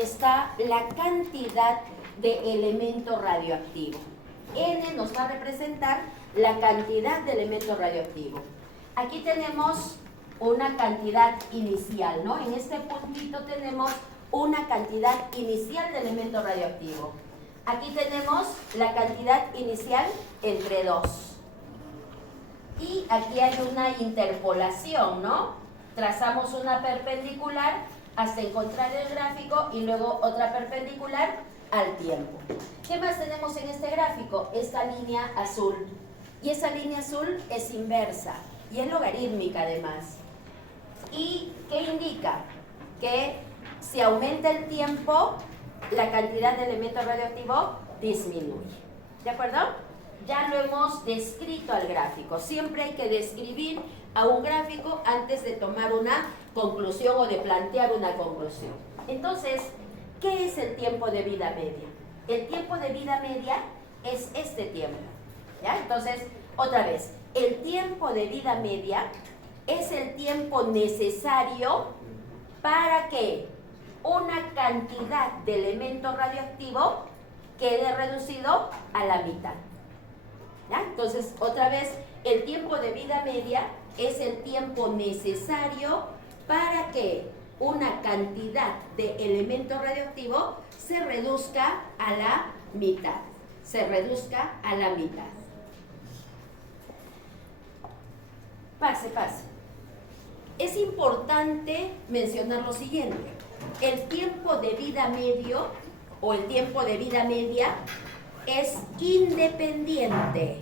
está la cantidad de elemento radioactivo. N nos va a representar la cantidad de elemento radioactivo. Aquí tenemos una cantidad inicial, ¿no? En este puntito tenemos una cantidad inicial de elemento radioactivo. Aquí tenemos la cantidad inicial entre 2. Y aquí hay una interpolación, ¿no? Trazamos una perpendicular hasta encontrar el gráfico y luego otra perpendicular al tiempo. ¿Qué más tenemos en este gráfico? Esta línea azul. Y esa línea azul es inversa y es logarítmica además. ¿Y qué indica? Que si aumenta el tiempo, la cantidad de elemento radioactivo disminuye. ¿De acuerdo? Ya lo hemos descrito al gráfico. Siempre hay que describir a un gráfico antes de tomar una conclusión o de plantear una conclusión. Entonces, ¿qué es el tiempo de vida media? El tiempo de vida media es este tiempo. ¿Ya? Entonces, otra vez, el tiempo de vida media es el tiempo necesario para que una cantidad de elemento radioactivo quede reducido a la mitad. ¿Ya? Entonces, otra vez, el tiempo de vida media es el tiempo necesario para que una cantidad de elemento radioactivo se reduzca a la mitad. Se reduzca a la mitad. Pase. Es importante mencionar lo siguiente. El tiempo de vida medio o el tiempo de vida media es independiente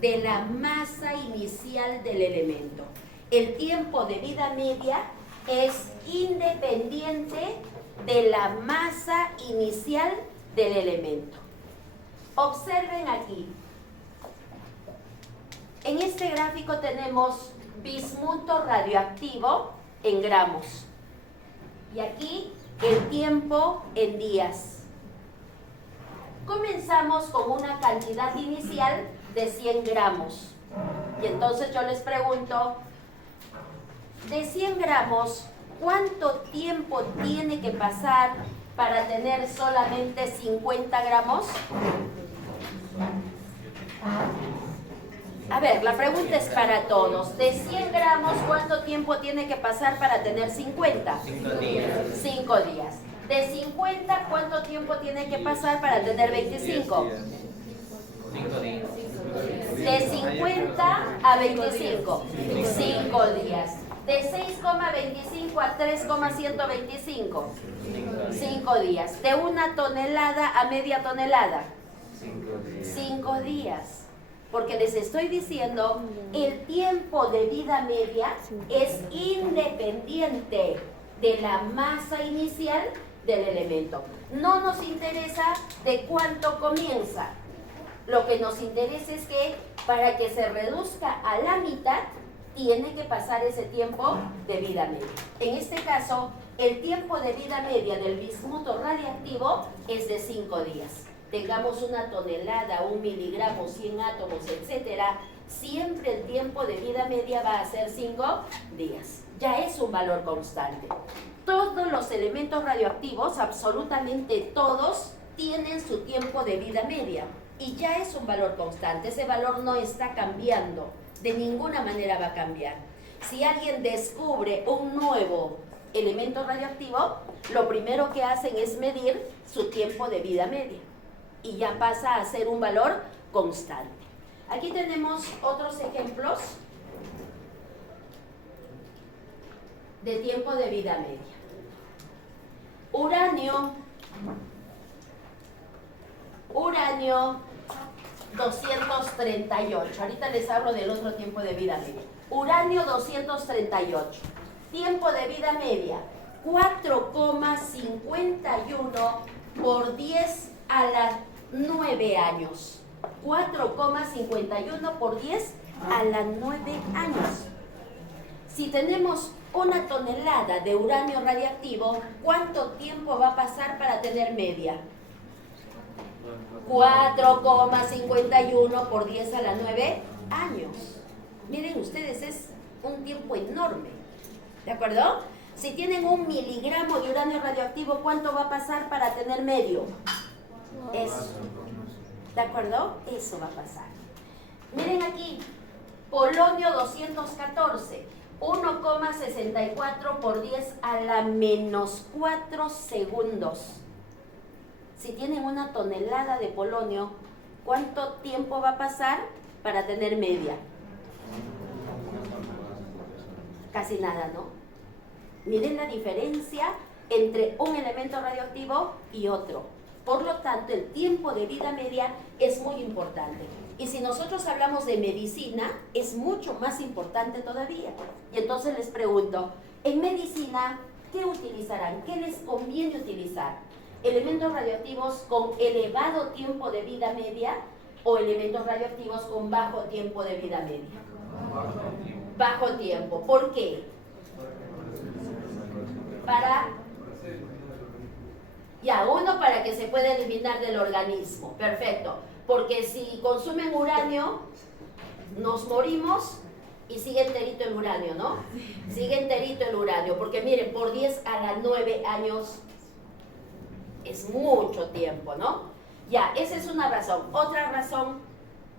de la masa inicial del elemento. El tiempo de vida media es independiente de la masa inicial del elemento. Observen aquí. En este gráfico tenemos bismuto radioactivo en gramos. Y aquí el tiempo en días. Comenzamos con una cantidad inicial de 100 gramos. Y entonces yo les pregunto, de 100 gramos, ¿cuánto tiempo tiene que pasar para tener solamente 50 gramos? A ver, la pregunta es para todos. De 100 gramos, ¿cuánto tiempo tiene que pasar para tener 50? 5 días. 5 días. De 50, ¿cuánto tiempo tiene que pasar para tener 25? 5 días. De 50 a 25, 5 días. De 6,25 a 3,125, 5 días. De 1 tonelada a media tonelada, 5 días. Porque les estoy diciendo, el tiempo de vida media es independiente de la masa inicial del elemento. No nos interesa de cuánto comienza. Lo que nos interesa es que para que se reduzca a la mitad, tiene que pasar ese tiempo de vida media. En este caso, el tiempo de vida media del bismuto radiactivo es de 5 días. Tengamos 1 tonelada, 1 miligramo, 100 átomos, etcétera, siempre el tiempo de vida media va a ser 5 días. Ya es un valor constante. Todos los elementos radioactivos, absolutamente todos, tienen su tiempo de vida media. Y ya es un valor constante. Ese valor no está cambiando. De ninguna manera va a cambiar. Si alguien descubre un nuevo elemento radioactivo, lo primero que hacen es medir su tiempo de vida media. Y ya pasa a ser un valor constante. Aquí tenemos otros ejemplos de tiempo de vida media. Uranio 238. Ahorita les hablo del otro tiempo de vida media. Uranio 238. Tiempo de vida media 4,51 por 10 a la 9 años. 4,51 por 10 a la 9 años. Si tenemos 1 tonelada de uranio radiactivo, ¿cuánto tiempo va a pasar para tener media? 4,51 por 10 a la 9 años. Miren ustedes, es un tiempo enorme. ¿De acuerdo? Si tienen 1 miligramo de uranio radioactivo, ¿cuánto va a pasar para tener medio? Eso. ¿De acuerdo? Eso va a pasar. Miren aquí, polonio 214, 1,64 por 10 a la menos 4 segundos. Si tienen 1 tonelada de polonio, ¿cuánto tiempo va a pasar para tener media? Casi nada, ¿no? Miren la diferencia entre un elemento radioactivo y otro. Por lo tanto, el tiempo de vida media es muy importante. Y si nosotros hablamos de medicina, es mucho más importante todavía. Y entonces les pregunto, en medicina, ¿qué utilizarán? ¿Qué les conviene utilizar? ¿Elementos radioactivos con elevado tiempo de vida media o elementos radioactivos con bajo tiempo de vida media? Bajo tiempo. ¿Por qué? Para que se pueda eliminar del organismo. Perfecto. Porque si consumen uranio, nos morimos y sigue enterito el uranio, ¿no? Sigue enterito el uranio. Porque miren, por 10 a la 9 años es mucho tiempo, ¿no? Ya, esa es una razón. Otra razón,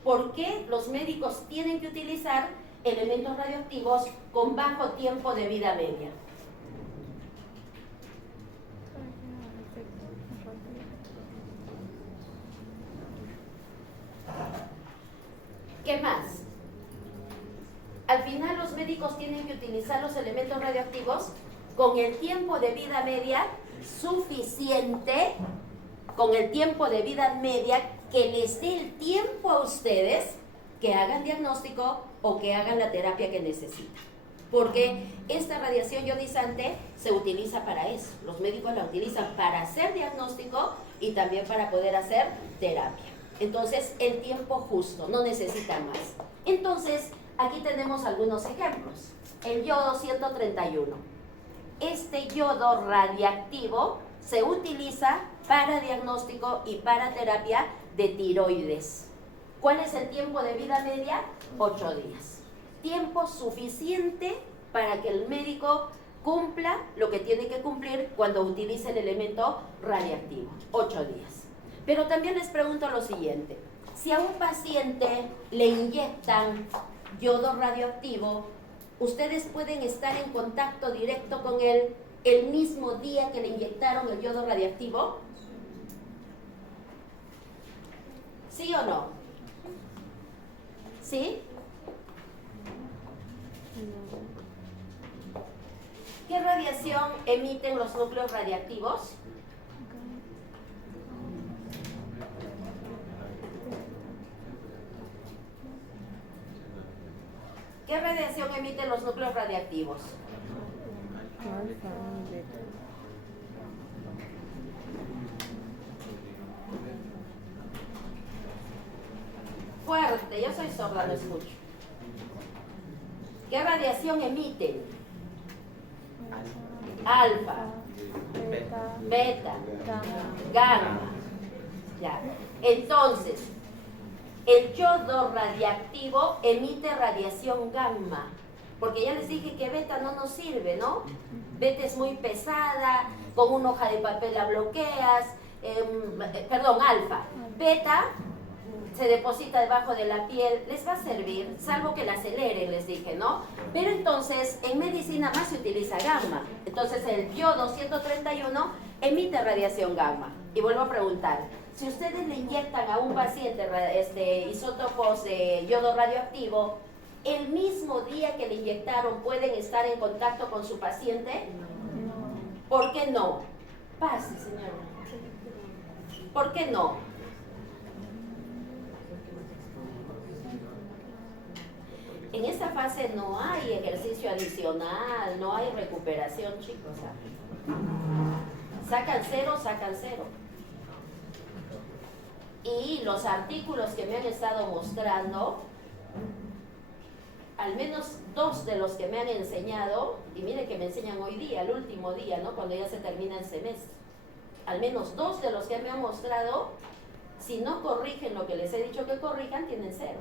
¿por qué los médicos tienen que utilizar elementos radioactivos con bajo tiempo de vida media? ¿Qué más? Al final los médicos tienen que utilizar los elementos radioactivos con el tiempo de vida media suficiente, con el tiempo de vida media que les dé el tiempo a ustedes que hagan diagnóstico o que hagan la terapia que necesitan. Porque esta radiación ionizante se utiliza para eso. Los médicos la utilizan para hacer diagnóstico y también para poder hacer terapia. Entonces, el tiempo justo, no necesitan más. Entonces, aquí tenemos algunos ejemplos. El yodo 131. Este yodo radiactivo se utiliza para diagnóstico y para terapia de tiroides. ¿Cuál es el tiempo de vida media? 8 días. Tiempo suficiente para que el médico cumpla lo que tiene que cumplir cuando utilice el elemento radiactivo. 8 días. Pero también les pregunto lo siguiente. Si a un paciente le inyectan yodo radioactivo, ¿ustedes pueden estar en contacto directo con él el mismo día que le inyectaron el yodo radioactivo? ¿Sí o no? ¿Sí? ¿Qué radiación emiten los núcleos radiactivos? ¿Qué radiación emiten los núcleos radiactivos? Fuerte, yo soy sorda, no escucho. ¿Qué radiación emiten? Alfa, beta, gamma. Ya. Entonces, el yodo radiactivo emite radiación gamma, porque ya les dije que beta no nos sirve, ¿no? Beta es muy pesada, con una hoja de papel la bloqueas, alfa. Beta se deposita debajo de la piel, les va a servir, salvo que la aceleren, les dije, ¿no? Pero entonces, en medicina más se utiliza gamma. Entonces, el yodo 131 emite radiación gamma. Y vuelvo a preguntar, si ustedes le inyectan a un paciente isótopos de yodo radioactivo, ¿el mismo día que le inyectaron pueden estar en contacto con su paciente? ¿Por qué no? Pase, señora. ¿Por qué no? En esta fase no hay ejercicio adicional, no hay recuperación, chicos. Sacan cero. Y los artículos que me han estado mostrando, al menos 2 de los que me han enseñado, y miren que me enseñan hoy día, el último día, ¿no? Cuando ya se termina el semestre. Al menos 2 de los que me han mostrado, si no corrigen lo que les he dicho que corrijan, tienen 0.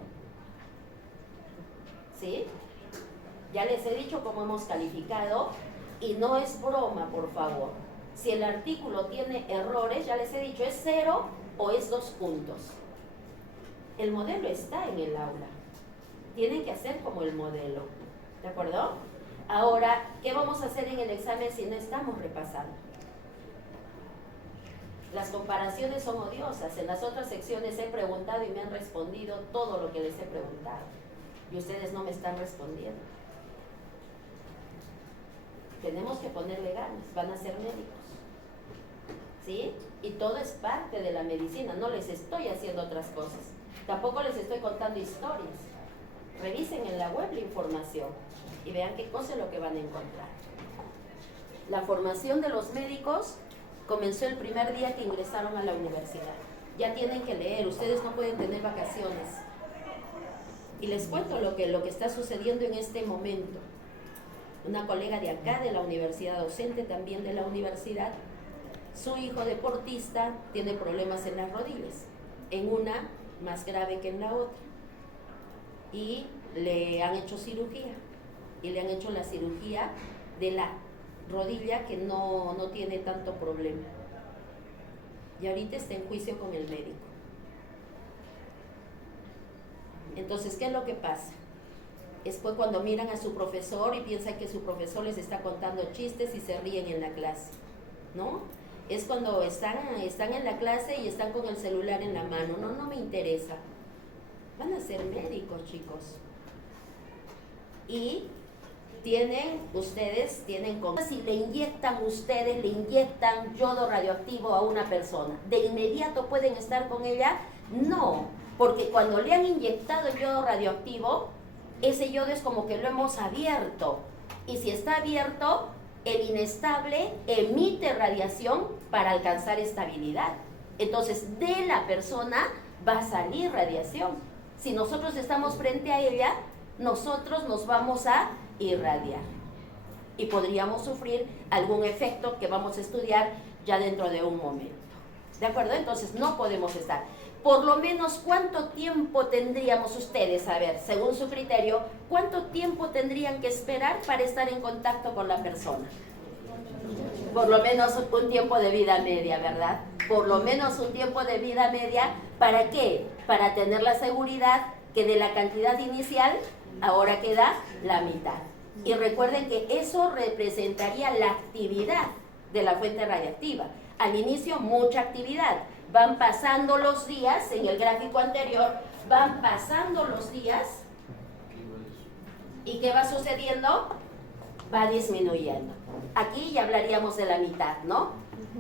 ¿Sí? Ya les he dicho cómo hemos calificado Y no es broma, por favor. Si el artículo tiene errores, ya les he dicho, es 0 o es 2 puntos. El modelo está en el aula. Tienen que hacer como el modelo. ¿De acuerdo? Ahora, ¿qué vamos a hacer en el examen si no estamos repasando? Las comparaciones son odiosas. En las otras secciones he preguntado y me han respondido todo lo que les he preguntado. Y ustedes no me están respondiendo. Tenemos que ponerle ganas. Van a ser médicos. ¿Sí? Y todo es parte de la medicina. No les estoy haciendo otras cosas. Tampoco les estoy contando historias. Revisen en la web la información y vean qué cosa es lo que van a encontrar. La formación de los médicos comenzó el primer día que ingresaron a la universidad. Ya tienen que leer, ustedes no pueden tener vacaciones. Y les cuento lo que está sucediendo en este momento. Una colega de acá, de la universidad, docente también de la universidad, su hijo deportista tiene problemas en las rodillas, en una más grave que en la otra. Y le han hecho cirugía, y le han hecho la cirugía de la rodilla que no tiene tanto problema. Y ahorita está en juicio con el médico. Entonces, ¿qué es lo que pasa? Es pues cuando miran a su profesor y piensan que su profesor les está contando chistes y se ríen en la clase, ¿no? Es cuando están en la clase y están con el celular en la mano. No me interesa. Van a ser médicos, chicos. Y ustedes tienen como si le inyectan yodo radioactivo a una persona, ¿de inmediato pueden estar con ella? No, porque cuando le han inyectado yodo radioactivo, ese yodo es como que lo hemos abierto, y si está abierto, el inestable emite radiación para alcanzar estabilidad. Entonces, de la persona va a salir radiación. Si nosotros estamos frente a ella, nosotros nos vamos a irradiar y podríamos sufrir algún efecto que vamos a estudiar ya dentro de un momento. ¿De acuerdo? Entonces no podemos estar. Por lo menos, ¿cuánto tiempo tendríamos ustedes, a ver, según su criterio, cuánto tiempo tendrían que esperar para estar en contacto con la persona? Por lo menos un tiempo de vida media, ¿verdad? Por lo menos un tiempo de vida media. ¿Para qué? Para tener la seguridad que de la cantidad inicial ahora queda la mitad. Y recuerden que eso representaría la actividad de la fuente radiactiva. Al inicio, mucha actividad. Van pasando los días, en el gráfico anterior, van pasando los días. ¿Y qué va sucediendo? Va disminuyendo. Aquí ya hablaríamos de la mitad, ¿no?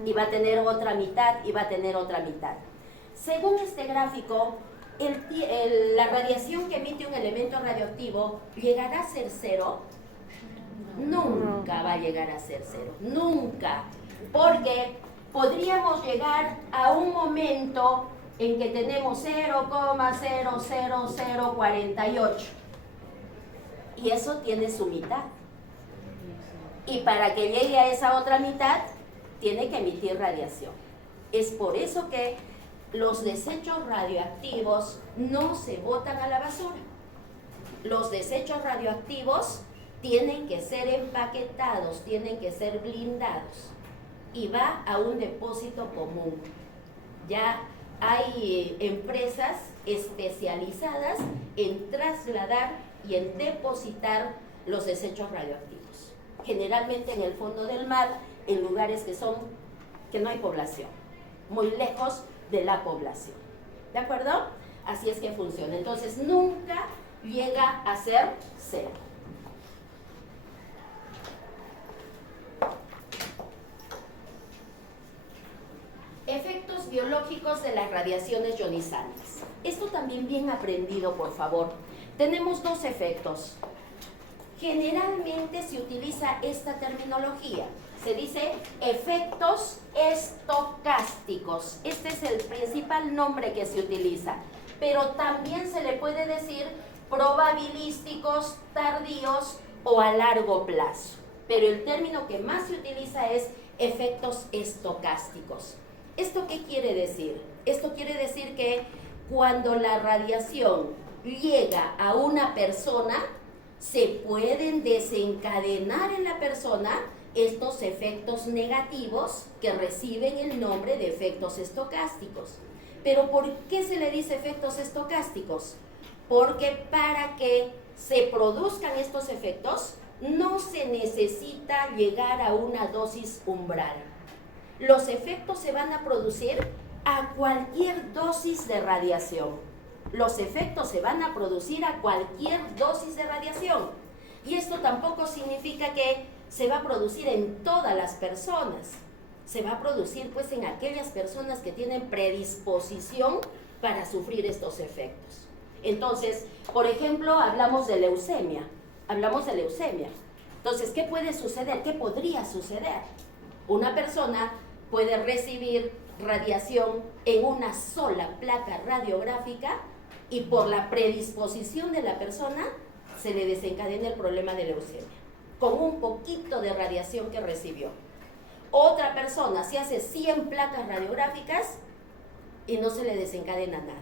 Y va a tener otra mitad, y va a tener otra mitad. Según este gráfico, la radiación que emite un elemento radioactivo, ¿llegará a ser 0? Nunca va a llegar a ser 0, nunca. Porque podríamos llegar a un momento en que tenemos 0,00048. Y eso tiene su mitad. Y para que llegue a esa otra mitad, tiene que emitir radiación. Es por eso que los desechos radioactivos no se botan a la basura. Los desechos radioactivos tienen que ser empaquetados, tienen que ser blindados y va a un depósito común. Ya hay empresas especializadas en trasladar y en depositar los desechos radioactivos. Generalmente en el fondo del mar, en lugares que no hay población, muy lejos de la población. ¿De acuerdo? Así es que funciona. Entonces nunca llega a ser 0. Efectos biológicos de las radiaciones ionizantes. Esto también bien aprendido, por favor. Tenemos dos efectos. Generalmente se utiliza esta terminología. Se dice efectos estocásticos. Este es el principal nombre que se utiliza. Pero también se le puede decir probabilísticos, tardíos o a largo plazo. Pero el término que más se utiliza es efectos estocásticos. ¿Esto qué quiere decir? Esto quiere decir que cuando la radiación llega a una persona, se pueden desencadenar en la persona estos efectos negativos que reciben el nombre de efectos estocásticos. ¿Pero por qué se le dice efectos estocásticos? Porque para que se produzcan estos efectos no se necesita llegar a una dosis umbral. Los efectos se van a producir a cualquier dosis de radiación. Los efectos se van a producir a cualquier dosis de radiación. Y esto tampoco significa que se va a producir en todas las personas. Se va a producir pues en aquellas personas que tienen predisposición para sufrir estos efectos. Entonces, por ejemplo, hablamos de leucemia. Entonces, ¿qué puede suceder? ¿Qué podría suceder? Una persona puede recibir radiación en una sola placa radiográfica y por la predisposición de la persona se le desencadena el problema de leucemia, con un poquito de radiación que recibió. Otra persona se hace 100 placas radiográficas y no se le desencadena nada.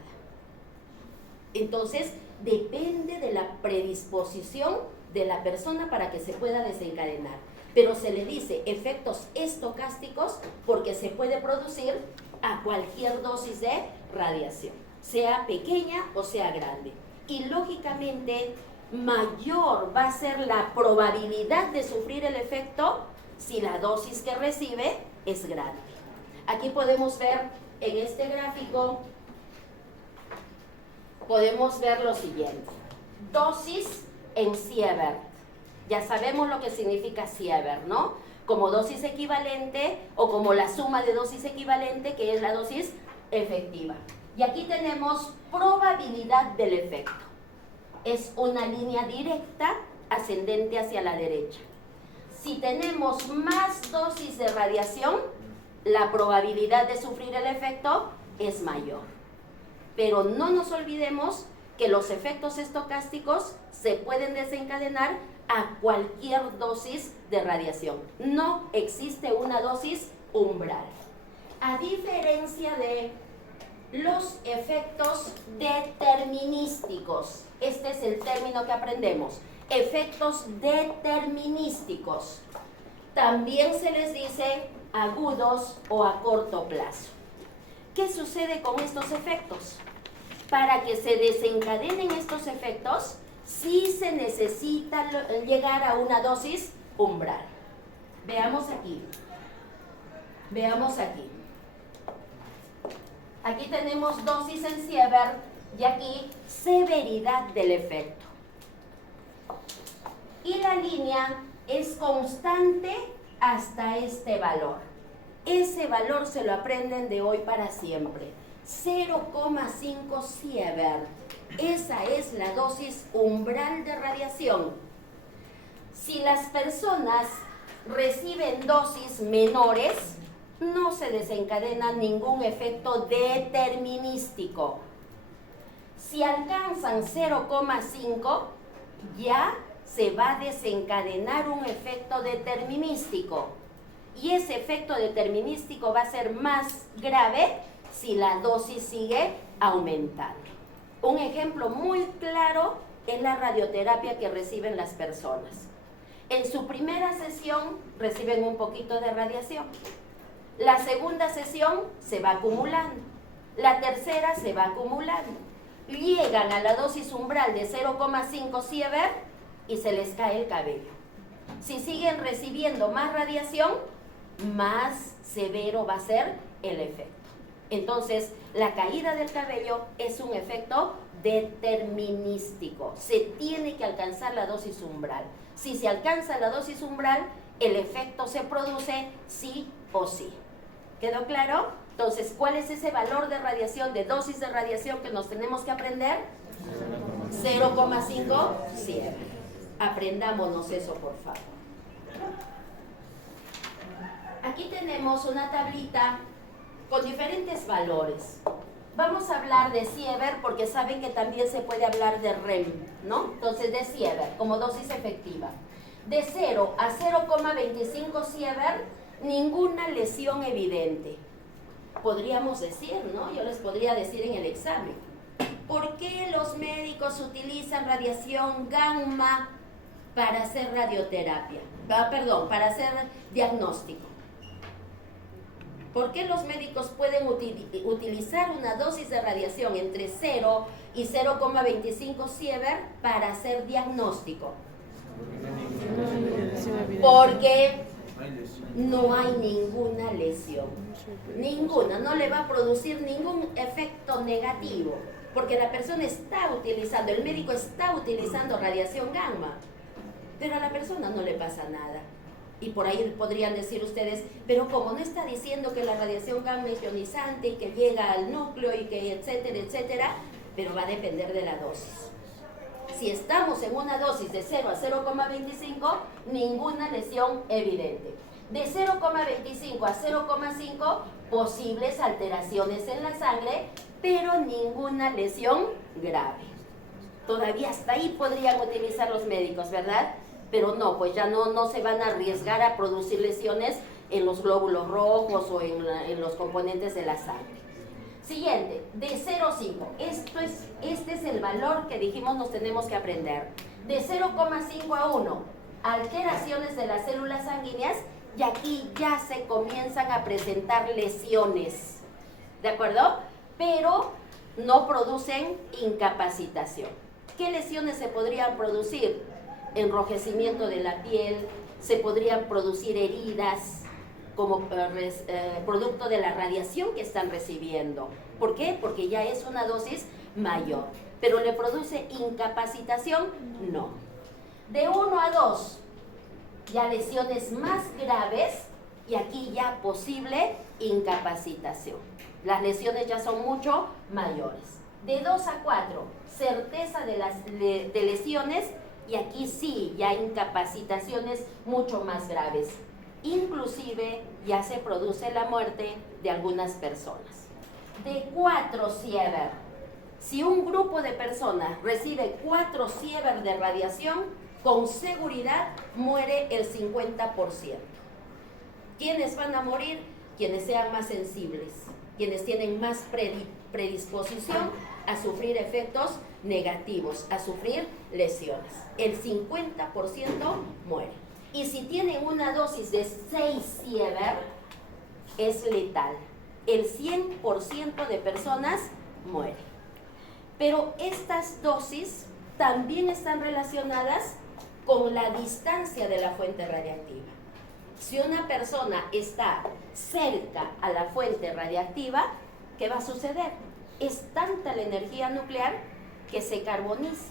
Entonces, depende de la predisposición de la persona para que se pueda desencadenar. Pero se le dice efectos estocásticos porque se puede producir a cualquier dosis de radiación, sea pequeña o sea grande. Y lógicamente, mayor va a ser la probabilidad de sufrir el efecto si la dosis que recibe es grande. Aquí podemos ver en este gráfico, podemos ver lo siguiente. Dosis en Sievert. Ya sabemos lo que significa Sievert, ¿no? Como dosis equivalente o como la suma de dosis equivalente, que es la dosis efectiva. Y aquí tenemos probabilidad del efecto. Es una línea directa ascendente hacia la derecha. Si tenemos más dosis de radiación, la probabilidad de sufrir el efecto es mayor. Pero no nos olvidemos que los efectos estocásticos se pueden desencadenar a cualquier dosis de radiación. No existe una dosis umbral. A diferencia de los efectos determinísticos, este es el término que aprendemos, efectos determinísticos. También se les dice agudos o a corto plazo. ¿Qué sucede con estos efectos? Para que se desencadenen estos efectos, sí se necesita llegar a una dosis umbral. Veamos aquí. Aquí tenemos dosis en Sievert y aquí severidad del efecto. Y la línea es constante hasta este valor. Ese valor se lo aprenden de hoy para siempre. 0,5 Sievert. Esa es la dosis umbral de radiación. Si las personas reciben dosis menores, no se desencadena ningún efecto determinístico. Si alcanzan 0,5, ya se va a desencadenar un efecto determinístico. Y ese efecto determinístico va a ser más grave si la dosis sigue aumentando. Un ejemplo muy claro es la radioterapia que reciben las personas. En su primera sesión reciben un poquito de radiación. La segunda sesión se va acumulando. La tercera se va acumulando. Llegan a la dosis umbral de 0,5 Sievert y se les cae el cabello. Si siguen recibiendo más radiación, más severo va a ser el efecto. Entonces, la caída del cabello es un efecto determinístico. Se tiene que alcanzar la dosis umbral. Si se alcanza la dosis umbral, el efecto se produce sí o sí. ¿Quedó claro? Entonces, ¿cuál es ese valor de radiación, de dosis de radiación que nos tenemos que aprender? 0,5 Sievert. Aprendámonos eso, por favor. Aquí tenemos una tablita con diferentes valores. Vamos a hablar de Sievert porque saben que también se puede hablar de REM, ¿no? Entonces, de Sievert como dosis efectiva. De 0 a 0,25 Sievert, ninguna lesión evidente. Podríamos decir, ¿no? Yo les podría decir en el examen, ¿por qué los médicos utilizan radiación gamma para hacer radioterapia? para hacer diagnóstico. ¿Por qué los médicos pueden utilizar una dosis de radiación entre 0 y 0,25 sievert para hacer diagnóstico? Porque no hay ninguna lesión. Ninguna, no le va a producir ningún efecto negativo. Porque la persona está utilizando, el médico está utilizando radiación gamma, pero a la persona no le pasa nada. Y por ahí podrían decir ustedes, pero como no está diciendo que la radiación gamma es ionizante y que llega al núcleo y que etcétera, etcétera, pero va a depender de la dosis. Si estamos en una dosis de 0 a 0,25, ninguna lesión evidente. De 0,25 a 0,5, posibles alteraciones en la sangre, pero ninguna lesión grave. Todavía hasta ahí podrían utilizar los médicos, ¿verdad? Pero no, pues ya no se van a arriesgar a producir lesiones en los glóbulos rojos o en los componentes de la sangre. Siguiente, de 0 a 5. Este es el valor que dijimos nos tenemos que aprender. De 0,5 a 1, alteraciones de las células sanguíneas, y aquí ya se comienzan a presentar lesiones, ¿de acuerdo? Pero no producen incapacitación. ¿Qué lesiones se podrían producir? Enrojecimiento de la piel, se podrían producir heridas como producto de la radiación que están recibiendo. ¿Por qué? Porque ya es una dosis mayor. ¿Pero le produce incapacitación? No. De 1 a 2, ya lesiones más graves y aquí ya posible incapacitación. Las lesiones ya son mucho mayores. De 2 a 4, certeza de lesiones y aquí sí, ya incapacitaciones mucho más graves. Inclusive ya se produce la muerte de algunas personas. De 4 sievert, si un grupo de personas recibe 4 sievert de radiación, con seguridad muere el 50%. ¿Quiénes van a morir? Quienes sean más sensibles, quienes tienen más predisposición a sufrir efectos negativos, a sufrir lesiones. El 50% muere. Y si tienen una dosis de 6 sievert, es letal. El 100% de personas muere. Pero estas dosis también están relacionadas con la distancia de la fuente radiactiva. Si una persona está cerca a la fuente radiactiva, ¿qué va a suceder? Es tanta la energía nuclear que se carboniza.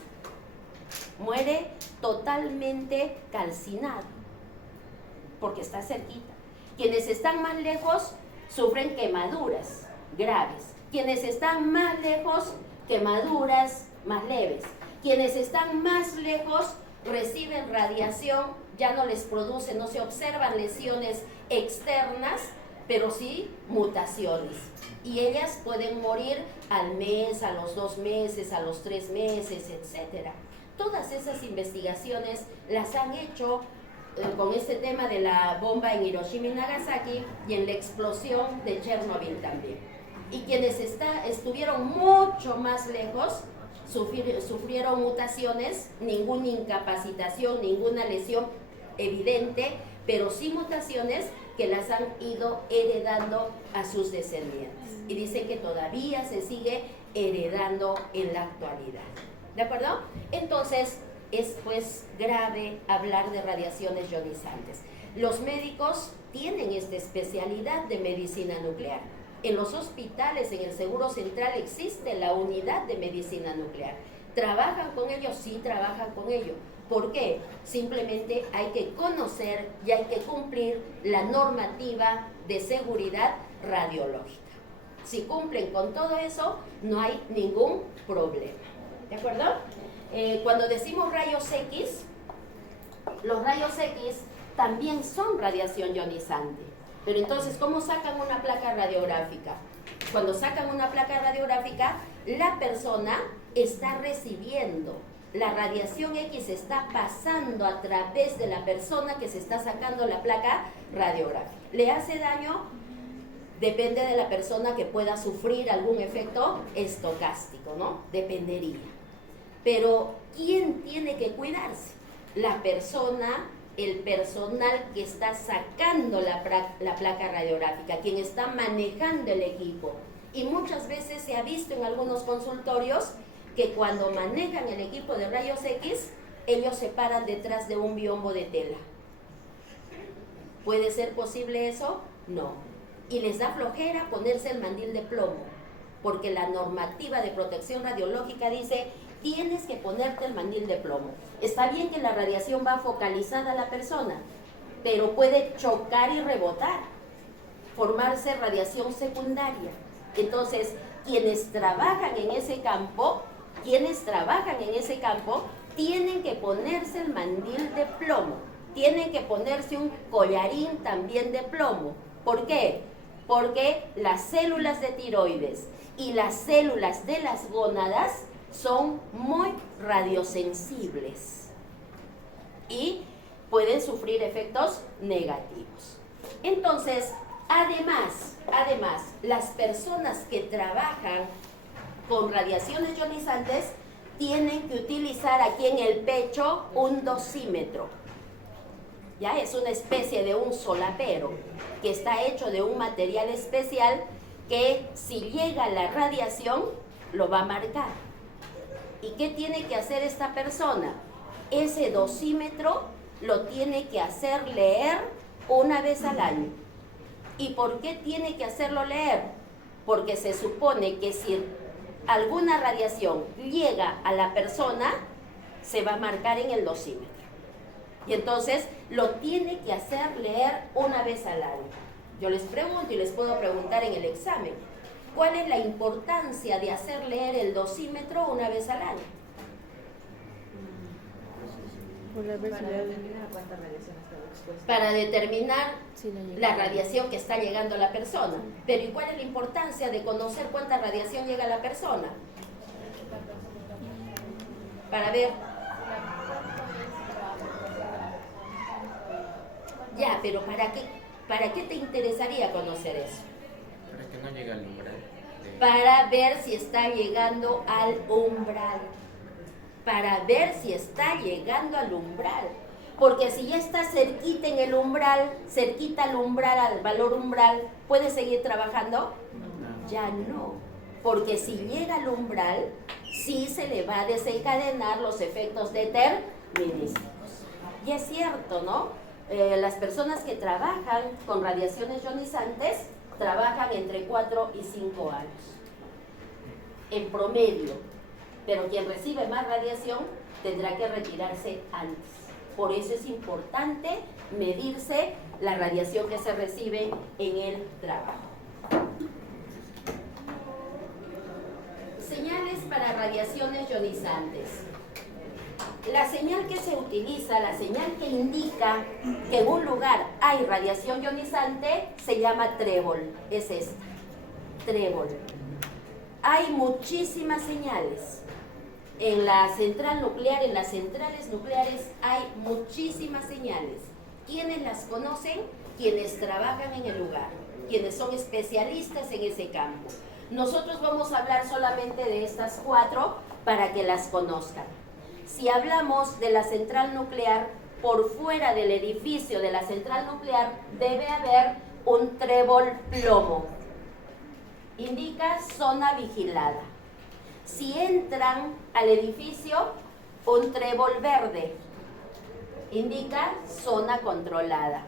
Muere totalmente calcinado, porque está cerquita. Quienes están más lejos sufren quemaduras graves. Quienes están más lejos, quemaduras más leves. Quienes están más lejos reciben radiación, ya no les produce, no se observan lesiones externas, pero sí mutaciones. Y ellas pueden morir al mes, a los 2 meses, a los 3 meses, etc. Todas esas investigaciones las han hecho con este tema de la bomba en Hiroshima y Nagasaki y en la explosión de Chernobyl también. Y quienes estuvieron mucho más lejos sufrieron mutaciones, ninguna incapacitación, ninguna lesión evidente, pero sí mutaciones que las han ido heredando a sus descendientes. Y dicen que todavía se sigue heredando en la actualidad. ¿De acuerdo? Entonces, es pues grave hablar de radiaciones ionizantes. Los médicos tienen esta especialidad de medicina nuclear. En los hospitales, en el Seguro Central, existe la unidad de medicina nuclear. ¿Trabajan con ello? Sí, trabajan con ello. ¿Por qué? Simplemente hay que conocer y hay que cumplir la normativa de seguridad radiológica. Si cumplen con todo eso, no hay ningún problema. ¿De acuerdo? Cuando decimos rayos X, los rayos X también son radiación ionizante. Pero entonces, ¿cómo sacan una placa radiográfica? Cuando sacan una placa radiográfica, la persona está recibiendo la radiación X, está pasando a través de la persona que se está sacando la placa radiográfica. ¿Le hace daño? Depende de la persona que pueda sufrir algún efecto estocástico, ¿no? Dependería. Pero, ¿quién tiene que cuidarse? La persona el personal que está sacando la placa radiográfica, quien está manejando el equipo. Y muchas veces se ha visto en algunos consultorios que cuando manejan el equipo de rayos X, ellos se paran detrás de un biombo de tela. ¿Puede ser posible eso? No. Y les da flojera ponerse el mandil de plomo, porque la normativa de protección radiológica dice, tienes que ponerte el mandil de plomo. Está bien que la radiación va focalizada a la persona, pero puede chocar y rebotar, formarse radiación secundaria. Entonces, quienes trabajan en ese campo, tienen que ponerse el mandil de plomo, tienen que ponerse un collarín también de plomo. ¿Por qué? Porque las células de tiroides y las células de las gónadas son muy radiosensibles y pueden sufrir efectos negativos. Entonces, además, las personas que trabajan con radiaciones ionizantes tienen que utilizar aquí en el pecho un dosímetro. Ya es una especie de un solapero que está hecho de un material especial que si llega la radiación lo va a marcar. ¿Y qué tiene que hacer esta persona? Ese dosímetro lo tiene que hacer leer una vez al año. ¿Y por qué tiene que hacerlo leer? Porque se supone que si alguna radiación llega a la persona, se va a marcar en el dosímetro. Y entonces lo tiene que hacer leer una vez al año. Yo les pregunto y les puedo preguntar en el examen, ¿cuál es la importancia de hacer leer el dosímetro una vez al año? Para determinar la radiación que está llegando a la persona. Pero ¿y cuál es la importancia de conocer cuánta radiación llega a la persona? Para ver. Ya, pero ¿para qué te interesaría conocer eso? Para que no llegue al umbral. Para ver si está llegando al umbral. Para ver si está llegando al umbral. Porque si ya está cerquita en el umbral, cerquita al umbral, al valor umbral, ¿puede seguir trabajando? No. Ya no. Porque si llega al umbral, sí se le va a desencadenar los efectos determinísticos. Y es cierto, ¿no? Las personas que trabajan con radiaciones ionizantes trabajan entre 4 y 5 años. En promedio. Pero quien recibe más radiación tendrá que retirarse antes. Por eso es importante medirse la radiación que se recibe en el trabajo. Señales para radiaciones ionizantes. La señal que se utiliza, la señal que indica que en un lugar hay radiación ionizante, se llama trébol. Es esta, trébol. Hay muchísimas señales. En la central nuclear, en las centrales nucleares hay muchísimas señales. ¿Quiénes las conocen? Quienes trabajan en el lugar, quienes son especialistas en ese campo. Nosotros vamos a hablar solamente de estas 4 para que las conozcan. Si hablamos de la central nuclear, por fuera del edificio de la central nuclear debe haber un trébol plomo. Indica zona vigilada. Si entran al edificio, un trébol verde, indica zona controlada.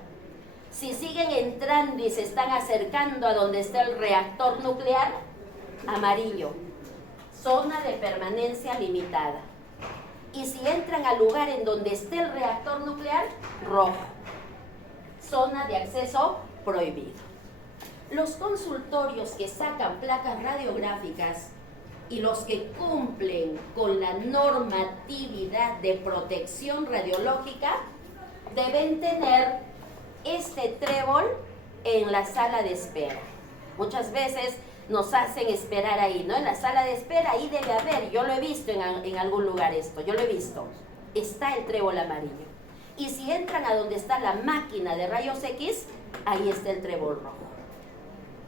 Si siguen entrando y se están acercando a donde está el reactor nuclear, amarillo, zona de permanencia limitada. Y si entran al lugar en donde esté el reactor nuclear, rojo, zona de acceso prohibido. Los consultorios que sacan placas radiográficas y los que cumplen con la normatividad de protección radiológica deben tener este trébol en la sala de espera. Muchas veces nos hacen esperar ahí, ¿no? En la sala de espera ahí debe haber, yo lo he visto en algún lugar esto, yo lo he visto, está el trébol amarillo. Y si entran a donde está la máquina de rayos X, ahí está el trébol rojo.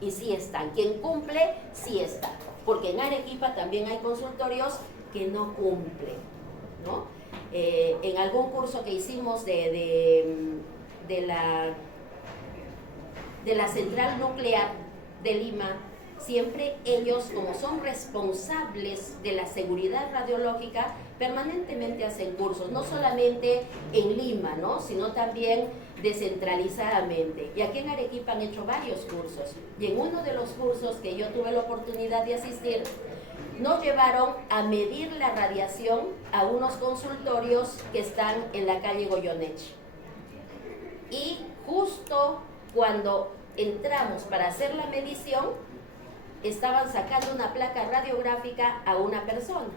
Y sí están, quien cumple, sí está. Porque en Arequipa también hay consultorios que no cumplen, ¿no? En algún curso que hicimos de la central nuclear de Lima, siempre ellos, como son responsables de la seguridad radiológica, permanentemente hacen cursos, no solamente en Lima, ¿no?, sino también descentralizadamente. Y aquí en Arequipa han hecho varios cursos. Y en uno de los cursos que yo tuve la oportunidad de asistir, nos llevaron a medir la radiación a unos consultorios que están en la calle Goyeneche. Y justo cuando entramos para hacer la medición, estaban sacando una placa radiográfica a una persona.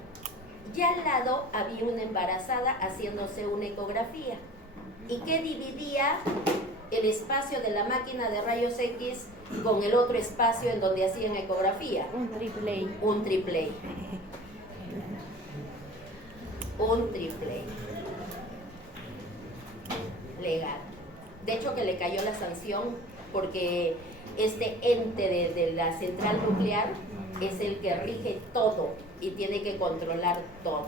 Y al lado había una embarazada haciéndose una ecografía. ¿Y qué dividía el espacio de la máquina de rayos X con el otro espacio en donde hacían ecografía? Un triple A. Un triple A. Un triple A. Legal. De hecho que le cayó la sanción porque este ente de la central nuclear es el que rige todo y tiene que controlar todo.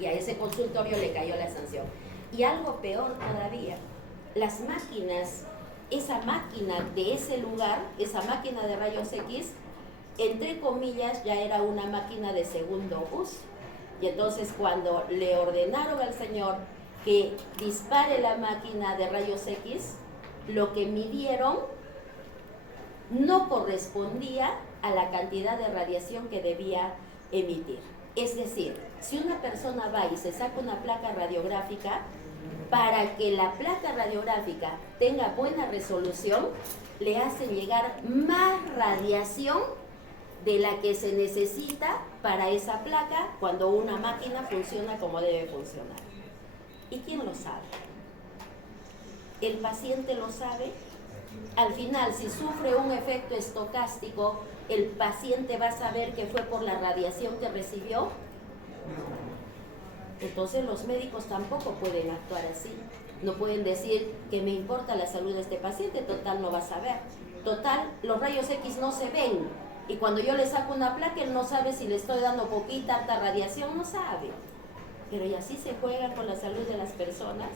Y a ese consultorio le cayó la sanción. Y algo peor todavía, las máquinas, esa máquina de ese lugar, esa máquina de rayos X, entre comillas, ya era una máquina de segundo uso. Y entonces cuando le ordenaron al señor que dispare la máquina de rayos X, lo que midieron no correspondía a la cantidad de radiación que debía emitir. Es decir, si una persona va y se saca una placa radiográfica, para que la placa radiográfica tenga buena resolución, le hacen llegar más radiación de la que se necesita para esa placa cuando una máquina funciona como debe funcionar. ¿Y quién lo sabe? ¿El paciente lo sabe? Al final, si sufre un efecto estocástico, ¿el paciente va a saber que fue por la radiación que recibió? Entonces los médicos tampoco pueden actuar así. No pueden decir que me importa la salud de este paciente, total no va a saber. Total, los rayos X no se ven. Y cuando yo le saco una placa, él no sabe si le estoy dando poquita, alta radiación, no sabe. Pero y así se juega con la salud de las personas.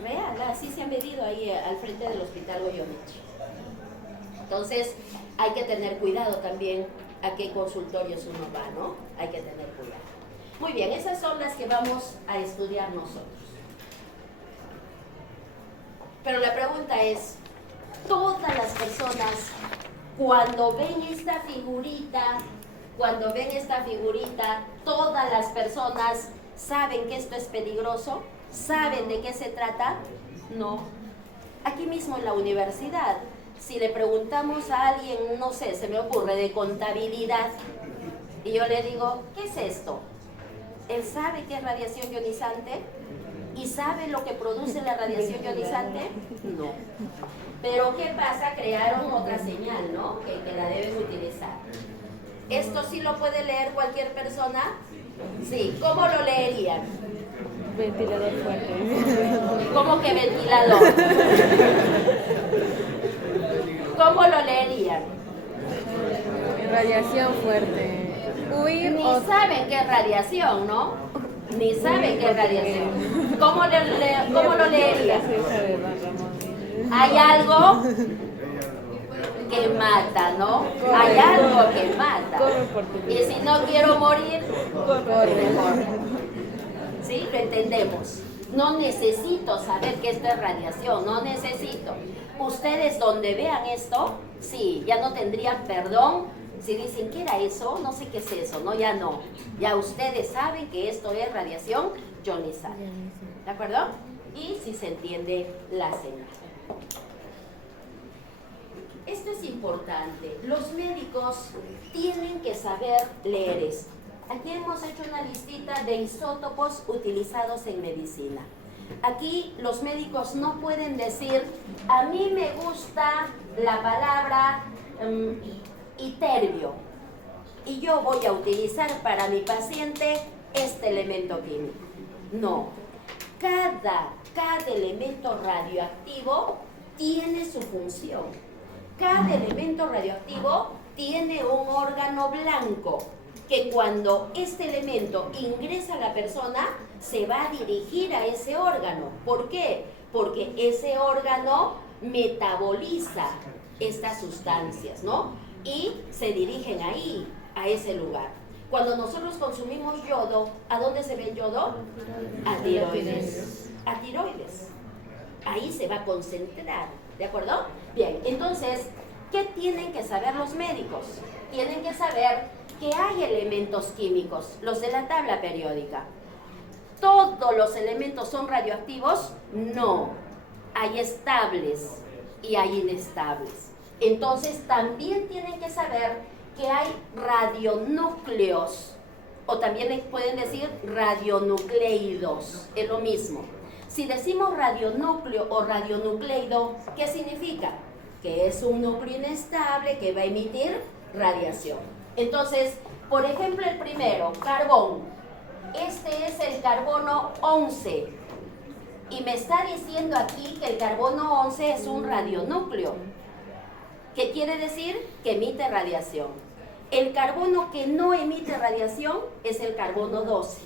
Real, así se ha medido ahí al frente del hospital Goyeneche. Entonces, hay que tener cuidado también a qué consultorios uno va, ¿no? Hay que tener cuidado. Muy bien, esas son las que vamos a estudiar nosotros. Pero la pregunta es, todas las personas, cuando ven esta figurita, todas las personas saben que esto es peligroso, saben de qué se trata. No. Aquí mismo en la universidad, si le preguntamos a alguien, no sé, se me ocurre, de contabilidad, y yo le digo, ¿qué es esto? ¿Él sabe qué es radiación ionizante? ¿Y sabe lo que produce la radiación ionizante? No. Pero ¿qué pasa? Crearon otra señal, ¿no? Que la deben utilizar. ¿Esto sí lo puede leer cualquier persona? Sí. ¿Cómo lo leerían? Ventilador fuerte. ¿Cómo que ventilador? ¿Cómo lo leerían? Radiación fuerte. Huir Ni o... saben qué es radiación, ¿no? Ni saben qué es radiación. ¿Cómo lo leerían? Hay algo que mata, ¿no? Hay algo que mata. Y si no quiero morir, corre. ¿Sí? Lo entendemos. No necesito saber que esto es radiación, no necesito. Ustedes donde vean esto, sí, ya no tendrían perdón. Si dicen, ¿qué era eso? No sé qué es eso, ¿no? Ya no. Ya ustedes saben que esto es radiación ionizante. ¿De acuerdo? Y si se entiende la señal. Esto es importante. Los médicos tienen que saber leer esto. Aquí hemos hecho una listita de isótopos utilizados en medicina. Aquí los médicos no pueden decir, a mí me gusta la palabra iterbio y yo voy a utilizar para mi paciente este elemento químico. No. Cada elemento radioactivo tiene su función. Cada elemento radioactivo tiene un órgano blanco que cuando este elemento ingresa a la persona, se va a dirigir a ese órgano. ¿Por qué? Porque ese órgano metaboliza estas sustancias, ¿no? Y se dirigen ahí, a ese lugar. Cuando nosotros consumimos yodo, ¿a dónde se ve el yodo? A tiroides. A tiroides. Ahí se va a concentrar, ¿de acuerdo? Bien, entonces, ¿qué tienen que saber los médicos? Tienen que saber que hay elementos químicos, los de la tabla periódica. ¿Todos los elementos son radioactivos? No. Hay estables y hay inestables. Entonces, también tienen que saber que hay radionúcleos, o también les pueden decir radionucleidos, es lo mismo. Si decimos radionúcleo o radionucleido, ¿qué significa? Que es un núcleo inestable que va a emitir radiación. Entonces, por ejemplo, el primero, carbón. Este es el carbono 11. Y me está diciendo aquí que el carbono 11 es un radionúcleo. ¿Qué quiere decir? Que emite radiación. El carbono que no emite radiación es el carbono 12.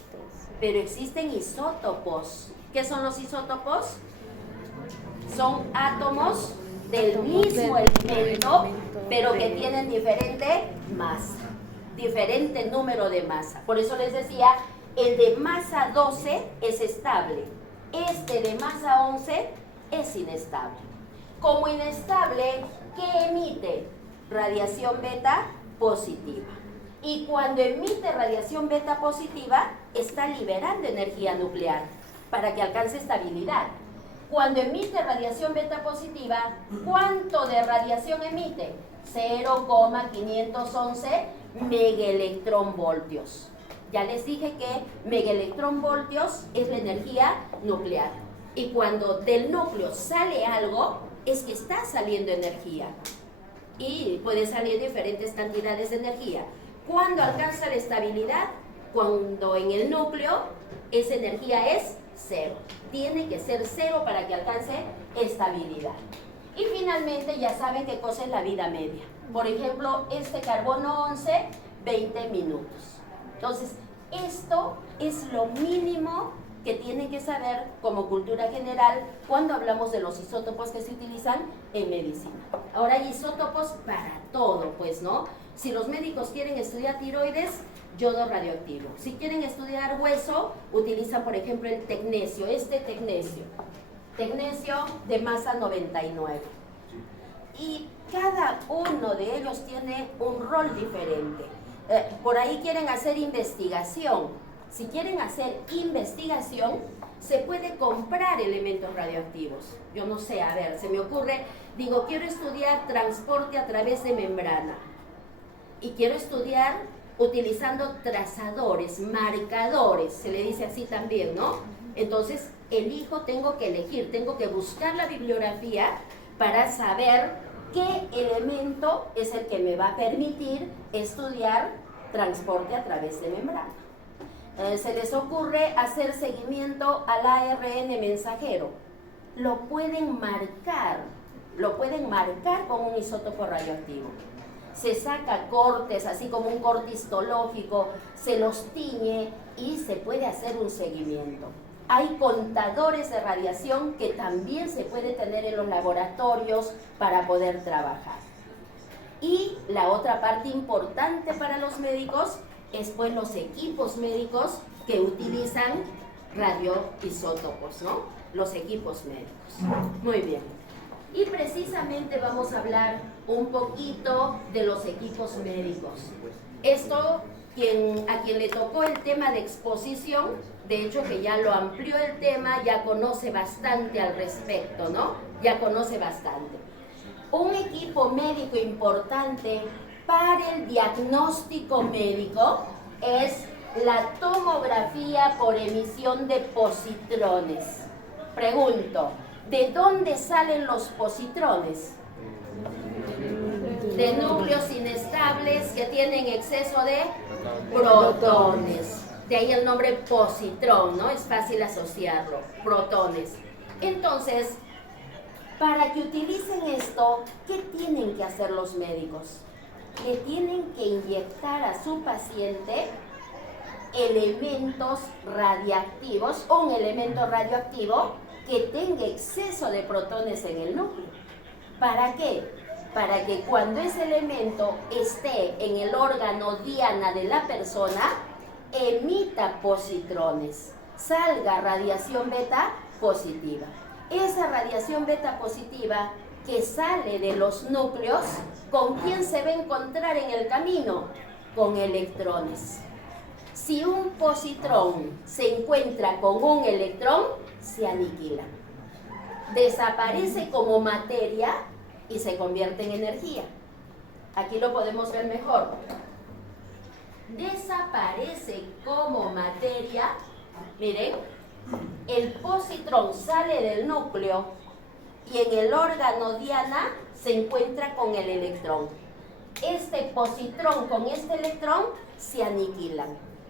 Pero existen isótopos. ¿Qué son los isótopos? Son átomos del mismo elemento, pero que tienen diferente masa, diferente número de masa. Por eso les decía, el de masa 12 es estable. Este de masa 11 es inestable. Como inestable, ¿qué emite? Radiación beta positiva. Y cuando emite radiación beta positiva, está liberando energía nuclear para que alcance estabilidad. Cuando emite radiación beta positiva, ¿cuánto de radiación emite? 0,511 megaelectronvoltios. Ya les dije que megaelectronvoltios es la energía nuclear. Y cuando del núcleo sale algo, es que está saliendo energía. Y puede salir diferentes cantidades de energía. ¿Cuándo alcanza la estabilidad? Cuando en el núcleo esa energía es cero. Tiene que ser cero para que alcance estabilidad. Y finalmente ya saben qué cosa es la vida media. Por ejemplo, este carbono 11, 20 minutos. Entonces, esto es lo mínimo que tienen que saber como cultura general cuando hablamos de los isótopos que se utilizan en medicina. Ahora hay isótopos para todo, pues, ¿no? Si los médicos quieren estudiar tiroides, yodo radioactivo. Si quieren estudiar hueso, utilizan, por ejemplo, el tecnecio, tecnecio de masa 99. Y cada uno de ellos tiene un rol diferente. Por ahí quieren hacer investigación. Si quieren hacer investigación, se puede comprar elementos radioactivos. Yo no sé, a ver, se me ocurre, digo, quiero estudiar transporte a través de membrana. Y quiero estudiar utilizando trazadores, marcadores, se le dice así también, ¿no? Entonces, tengo que elegir, tengo que buscar la bibliografía para saber qué elemento es el que me va a permitir estudiar transporte a través de membrana. Se les ocurre hacer seguimiento al ARN mensajero. Lo pueden marcar con un isótopo radioactivo. Se saca cortes, así como un corte histológico, se los tiñe y se puede hacer un seguimiento. Hay contadores de radiación que también se puede tener en los laboratorios para poder trabajar. Y la otra parte importante para los médicos es pues los equipos médicos que utilizan radioisótopos, ¿no? Los equipos médicos. Muy bien. Y precisamente vamos a hablar un poquito de los equipos médicos. Esto, a quien le tocó el tema de exposición, de hecho que ya lo amplió el tema, ya conoce bastante al respecto, ¿no? Ya conoce bastante. Un equipo médico importante para el diagnóstico médico es la tomografía por emisión de positrones. Pregunto, ¿de dónde salen los positrones? De núcleos inestables que tienen exceso de protones. De ahí el nombre positrón, ¿no? Es fácil asociarlo, protones. Entonces, para que utilicen esto, ¿qué tienen que hacer los médicos? le tienen que inyectar a su paciente elementos radiactivos, un elemento radioactivo que tenga exceso de protones en el núcleo. ¿Para qué? Para que cuando ese elemento esté en el órgano diana de la persona, emita positrones, salga radiación beta positiva. Esa radiación beta positiva que sale de los núcleos, ¿con quién se va a encontrar en el camino? Con electrones. Si un positrón se encuentra con un electrón, se aniquila. Desaparece como materia y se convierte en energía. Aquí lo podemos ver mejor. Desaparece como materia. Miren, el positrón sale del núcleo y en el órgano diana se encuentra con el electrón. Este positrón con este electrón se aniquilan.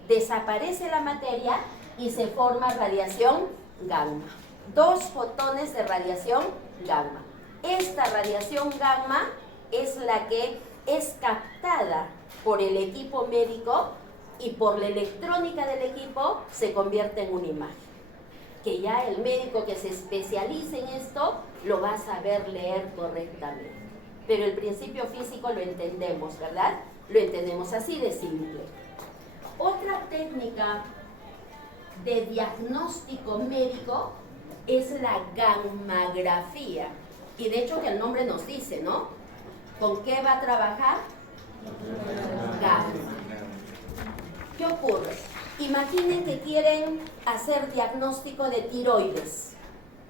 Desaparece la materia y se forma radiación gamma. 2 fotones de radiación gamma. Esta radiación gamma es la que es captada por el equipo médico y por la electrónica del equipo se convierte en una imagen. Que ya el médico que se especialice en esto lo va a saber leer correctamente. Pero el principio físico lo entendemos, ¿verdad? Lo entendemos así de simple. Otra técnica de diagnóstico médico es la gammagrafía. Y de hecho que el nombre nos dice, ¿no? ¿Con qué va a trabajar? Gamma. ¿Qué ocurre? Imaginen que quieren hacer diagnóstico de tiroides.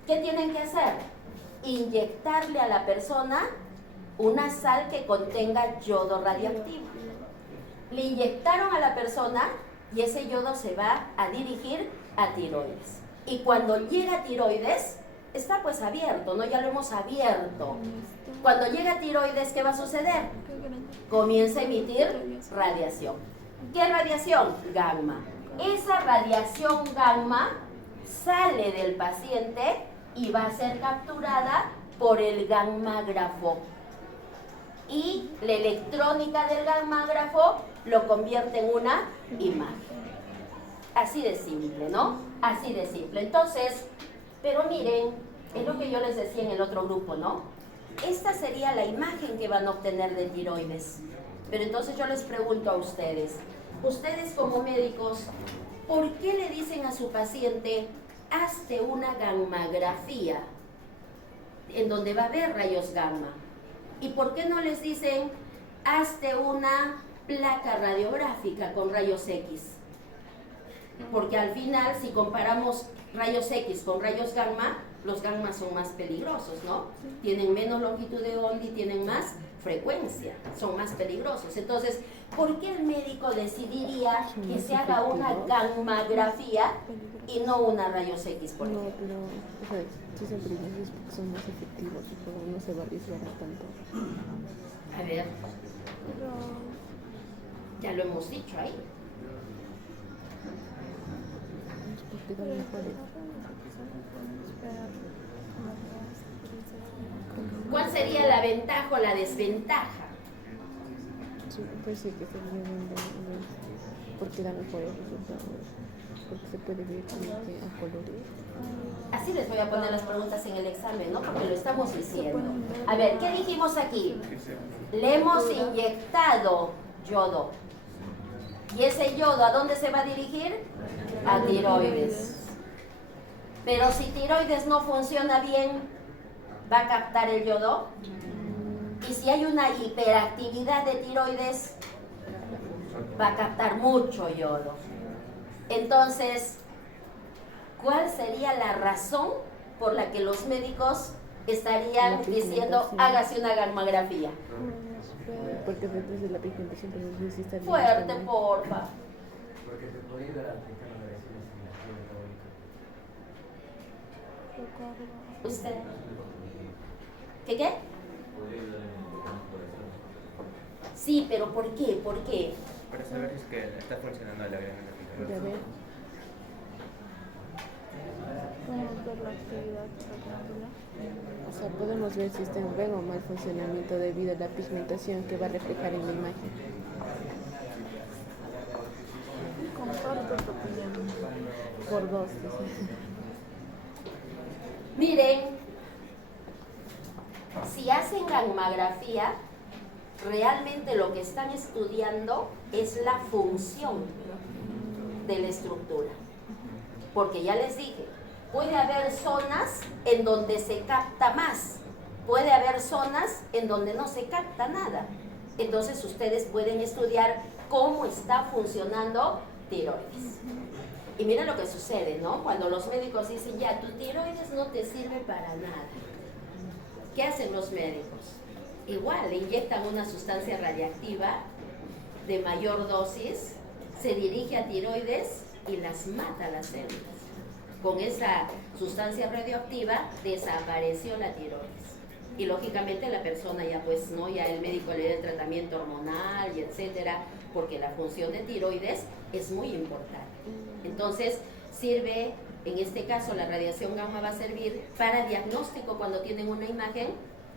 ¿Qué tienen que hacer? Inyectarle a la persona una sal que contenga yodo radioactivo. Le inyectaron a la persona y ese yodo se va a dirigir a tiroides. Y cuando llega a tiroides, está pues abierto, ¿no? Ya lo hemos abierto. Cuando llega a tiroides, ¿qué va a suceder? Comienza a emitir radiación. ¿Qué radiación? Gamma. Esa radiación gamma sale del paciente y va a ser capturada por el gammagrafo. Y la electrónica del gammagrafo lo convierte en una imagen. Así de simple, ¿no? Así de simple. Entonces, pero miren, es lo que yo les decía en el otro grupo, ¿no? Esta sería la imagen que van a obtener de tiroides. Pero entonces yo les pregunto a ustedes como médicos, ¿por qué le dicen a su paciente, hazte una gammografía en donde va a haber rayos gamma? ¿Y por qué no les dicen, hazte una placa radiográfica con rayos X? Porque al final, si comparamos rayos X con rayos gamma, los gamma son más peligrosos, ¿no? Tienen menos longitud de onda y tienen más frecuencia, son más peligrosos. Entonces, ¿por qué el médico decidiría que se haga una gammografía y no una rayos X, por ejemplo? No, pero, o sea, sí son primeros porque son más efectivos y todo, no se va a arriesgar a tanto. A ver, ya lo hemos dicho ahí. Porque da mejores. ¿Cuál sería la ventaja o la desventaja? Sí, pues sí que sería porque da mejores resultados, porque se puede ver como que a colores. Así les voy a poner las preguntas en el examen, ¿no? Porque lo estamos diciendo. A ver, ¿qué dijimos aquí? Le hemos inyectado yodo. ¿Y ese yodo a dónde se va a dirigir? A tiroides. Pero si tiroides no funciona bien, ¿va a captar el yodo? Y si hay una hiperactividad de tiroides, va a captar mucho yodo. Entonces, ¿cuál sería la razón por la que los médicos estarían diciendo, hágase una gammografía? Porque desde la pigmentación pues sí está bien. Fuerte, porfa. Porque se puede ayudar a detectar las variaciones en la actividad metabólica. ¿Usted? ¿Qué? Sí, pero ¿por qué? ¿Por qué? Para saber si es que está funcionando la glándula Ya pigmentosa. ver. Podemos ver la actividad de la glándula. O sea, podemos ver si está en buen o mal funcionamiento debido a la pigmentación que va a reflejar en la imagen. Comparto tu opinión. Por dos, dice. Miren, si hacen gammagrafía, realmente lo que están estudiando es la función de la estructura. Porque ya les dije, puede haber zonas en donde se capta más, puede haber zonas en donde no se capta nada. Entonces ustedes pueden estudiar cómo está funcionando tiroides. Y miren lo que sucede, ¿no? Cuando los médicos dicen, ya, tu tiroides no te sirve para nada. ¿Qué hacen los médicos? Igual, le inyectan una sustancia radiactiva de mayor dosis, se dirige a tiroides y las mata a las células. Con esa sustancia radioactiva desapareció la tiroides. Y lógicamente la persona ya pues no, ya el médico le da el tratamiento hormonal y etcétera, porque la función de tiroides es muy importante. Entonces sirve, en este caso la radiación gamma va a servir para diagnóstico cuando tienen una imagen,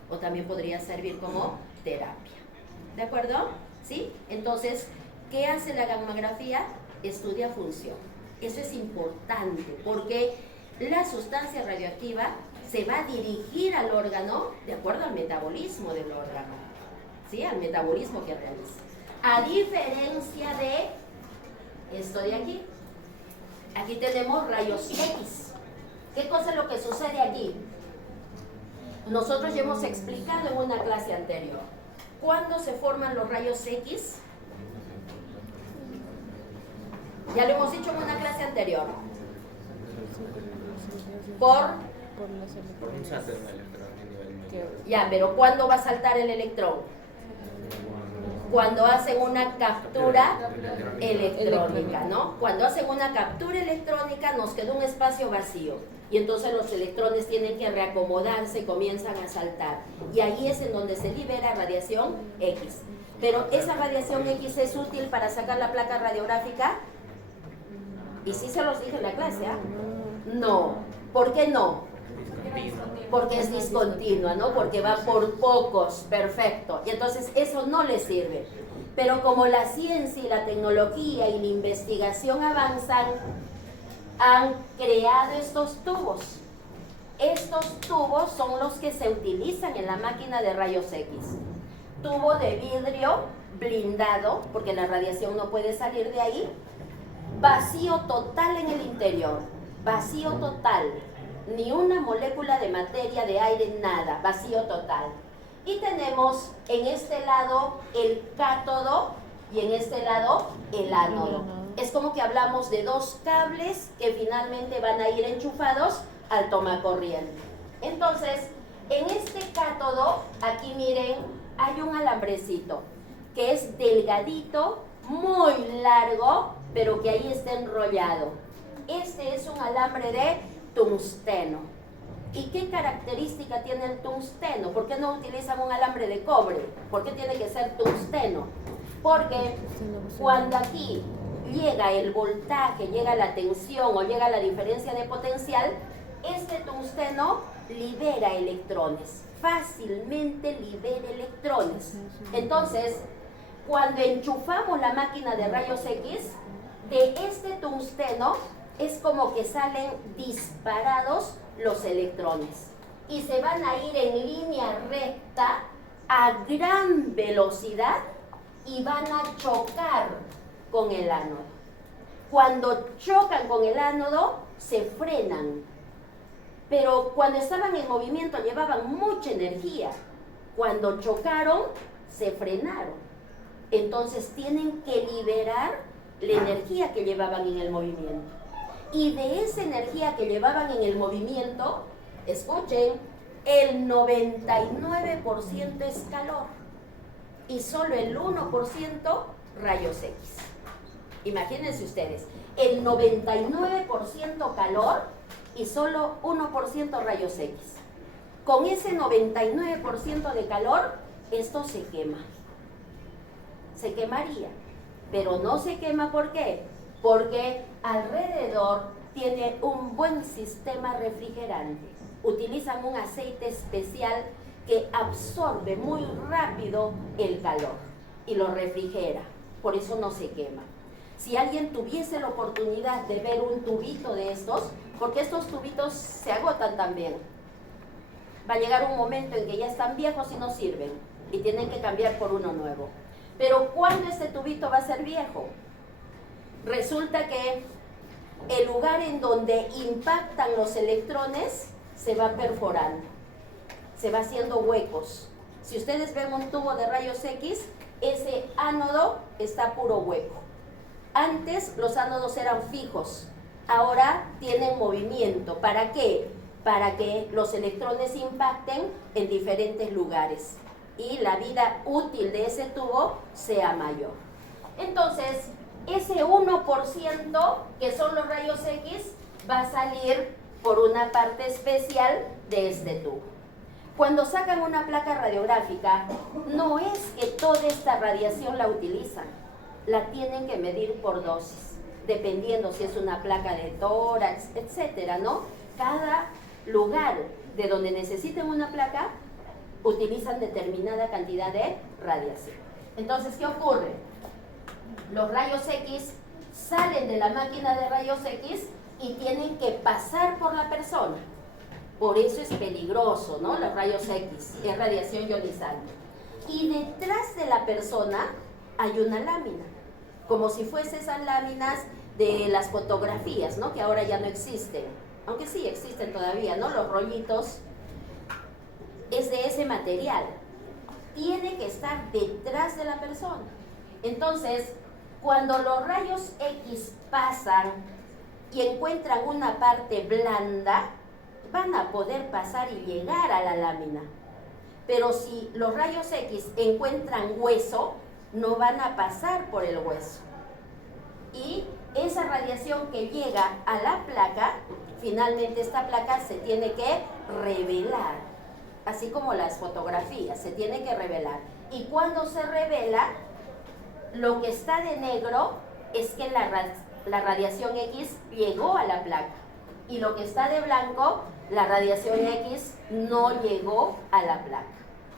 o también podría servir como terapia. ¿De acuerdo? ¿Sí? Entonces, ¿qué hace la gammografía? Estudia función. Eso es importante porque la sustancia radioactiva se va a dirigir al órgano de acuerdo al metabolismo del órgano, ¿sí? Al metabolismo que realiza. A diferencia de esto de aquí. Aquí tenemos rayos X. ¿Qué cosa es lo que sucede aquí? Nosotros ya hemos explicado en una clase anterior. ¿Cuándo se forman los rayos X? Ya lo hemos dicho en una clase anterior. Por Un salto de un electrón a nivel medio. ya, pero ¿cuándo va a saltar el electrón? Cuando hacen una captura electrónica, ¿no? Cuando hacen una captura electrónica nos queda un espacio vacío y entonces los electrones tienen que reacomodarse y comienzan a saltar. Y ahí es en donde se libera radiación X. Pero esa radiación X es útil para sacar la placa radiográfica. Y sí se los dije en la clase, ¿ah? No. ¿Por qué no? Porque es discontinua, ¿no? Porque va por pocos, perfecto. Y entonces eso no le sirve. Pero como la ciencia y la tecnología y la investigación avanzan, han creado estos tubos. Estos tubos son los que se utilizan en la máquina de rayos X. Tubo de vidrio blindado, porque la radiación no puede salir de ahí. Vacío total en el interior. Vacío total. Ni una molécula de materia, de aire, nada, vacío total. Y tenemos en este lado el cátodo y en este lado el ánodo. Es como que hablamos de dos cables que finalmente van a ir enchufados al tomacorriente. Entonces, en este cátodo, aquí miren, hay un alambrecito que es delgadito, muy largo, pero que ahí está enrollado. Este es un alambre de tungsteno. ¿Y qué característica tiene el tungsteno? ¿Por qué no utilizan un alambre de cobre? ¿Por qué tiene que ser tungsteno? Porque cuando aquí llega el voltaje, llega la tensión o llega la diferencia de potencial, este tungsteno libera electrones, fácilmente libera electrones. Entonces, cuando enchufamos la máquina de rayos X, de este tungsteno es como que salen disparados los electrones y se van a ir en línea recta a gran velocidad y van a chocar con el ánodo. Cuando chocan con el ánodo se frenan, pero cuando estaban en movimiento llevaban mucha energía. Cuando chocaron se frenaron. Entonces tienen que liberar la energía que llevaban en el movimiento. Y de esa energía que llevaban en el movimiento, escuchen, el 99% es calor y solo el 1% rayos X. Imagínense ustedes, el 99% calor y solo 1% rayos X. Con ese 99% de calor, esto se quema. Se quemaría, pero no se quema, ¿por qué? Porque alrededor tiene un buen sistema refrigerante. Utilizan un aceite especial que absorbe muy rápido el calor y lo refrigera, por eso no se quema. Si alguien tuviese la oportunidad de ver un tubito de estos, porque estos tubitos se agotan también, va a llegar un momento en que ya están viejos y no sirven y tienen que cambiar por uno nuevo. Pero ¿cuándo este tubito va a ser viejo? Resulta que el lugar en donde impactan los electrones se va perforando, se va haciendo huecos. Si ustedes ven un tubo de rayos X, ese ánodo está puro hueco. Antes los ánodos eran fijos, ahora tienen movimiento. ¿Para qué? Para que los electrones impacten en diferentes lugares y la vida útil de ese tubo sea mayor. Entonces, ese 1% que son los rayos X va a salir por una parte especial de este tubo. Cuando sacan una placa radiográfica, no es que toda esta radiación la utilizan, la tienen que medir por dosis, dependiendo si es una placa de tórax, etcétera, ¿no? Cada lugar de donde necesiten una placa, utilizan determinada cantidad de radiación. Entonces, ¿qué ocurre? Los rayos X salen de la máquina de rayos X y tienen que pasar por la persona. Por eso es peligroso, ¿no? Los rayos X, es radiación ionizante. Y detrás de la persona hay una lámina, como si fuese esas láminas de las fotografías, ¿no? Que ahora ya no existen, aunque sí existen todavía, ¿no? Los rollitos, es de ese material. Tiene que estar detrás de la persona. Entonces, cuando los rayos X pasan y encuentran una parte blanda, van a poder pasar y llegar a la lámina. Pero si los rayos X encuentran hueso, no van a pasar por el hueso. Y esa radiación que llega a la placa, finalmente esta placa se tiene que revelar, así como las fotografías, se tiene que revelar. Y cuando se revela, lo que está de negro es que la radiación X llegó a la placa. Y lo que está de blanco, la radiación X no llegó a la placa.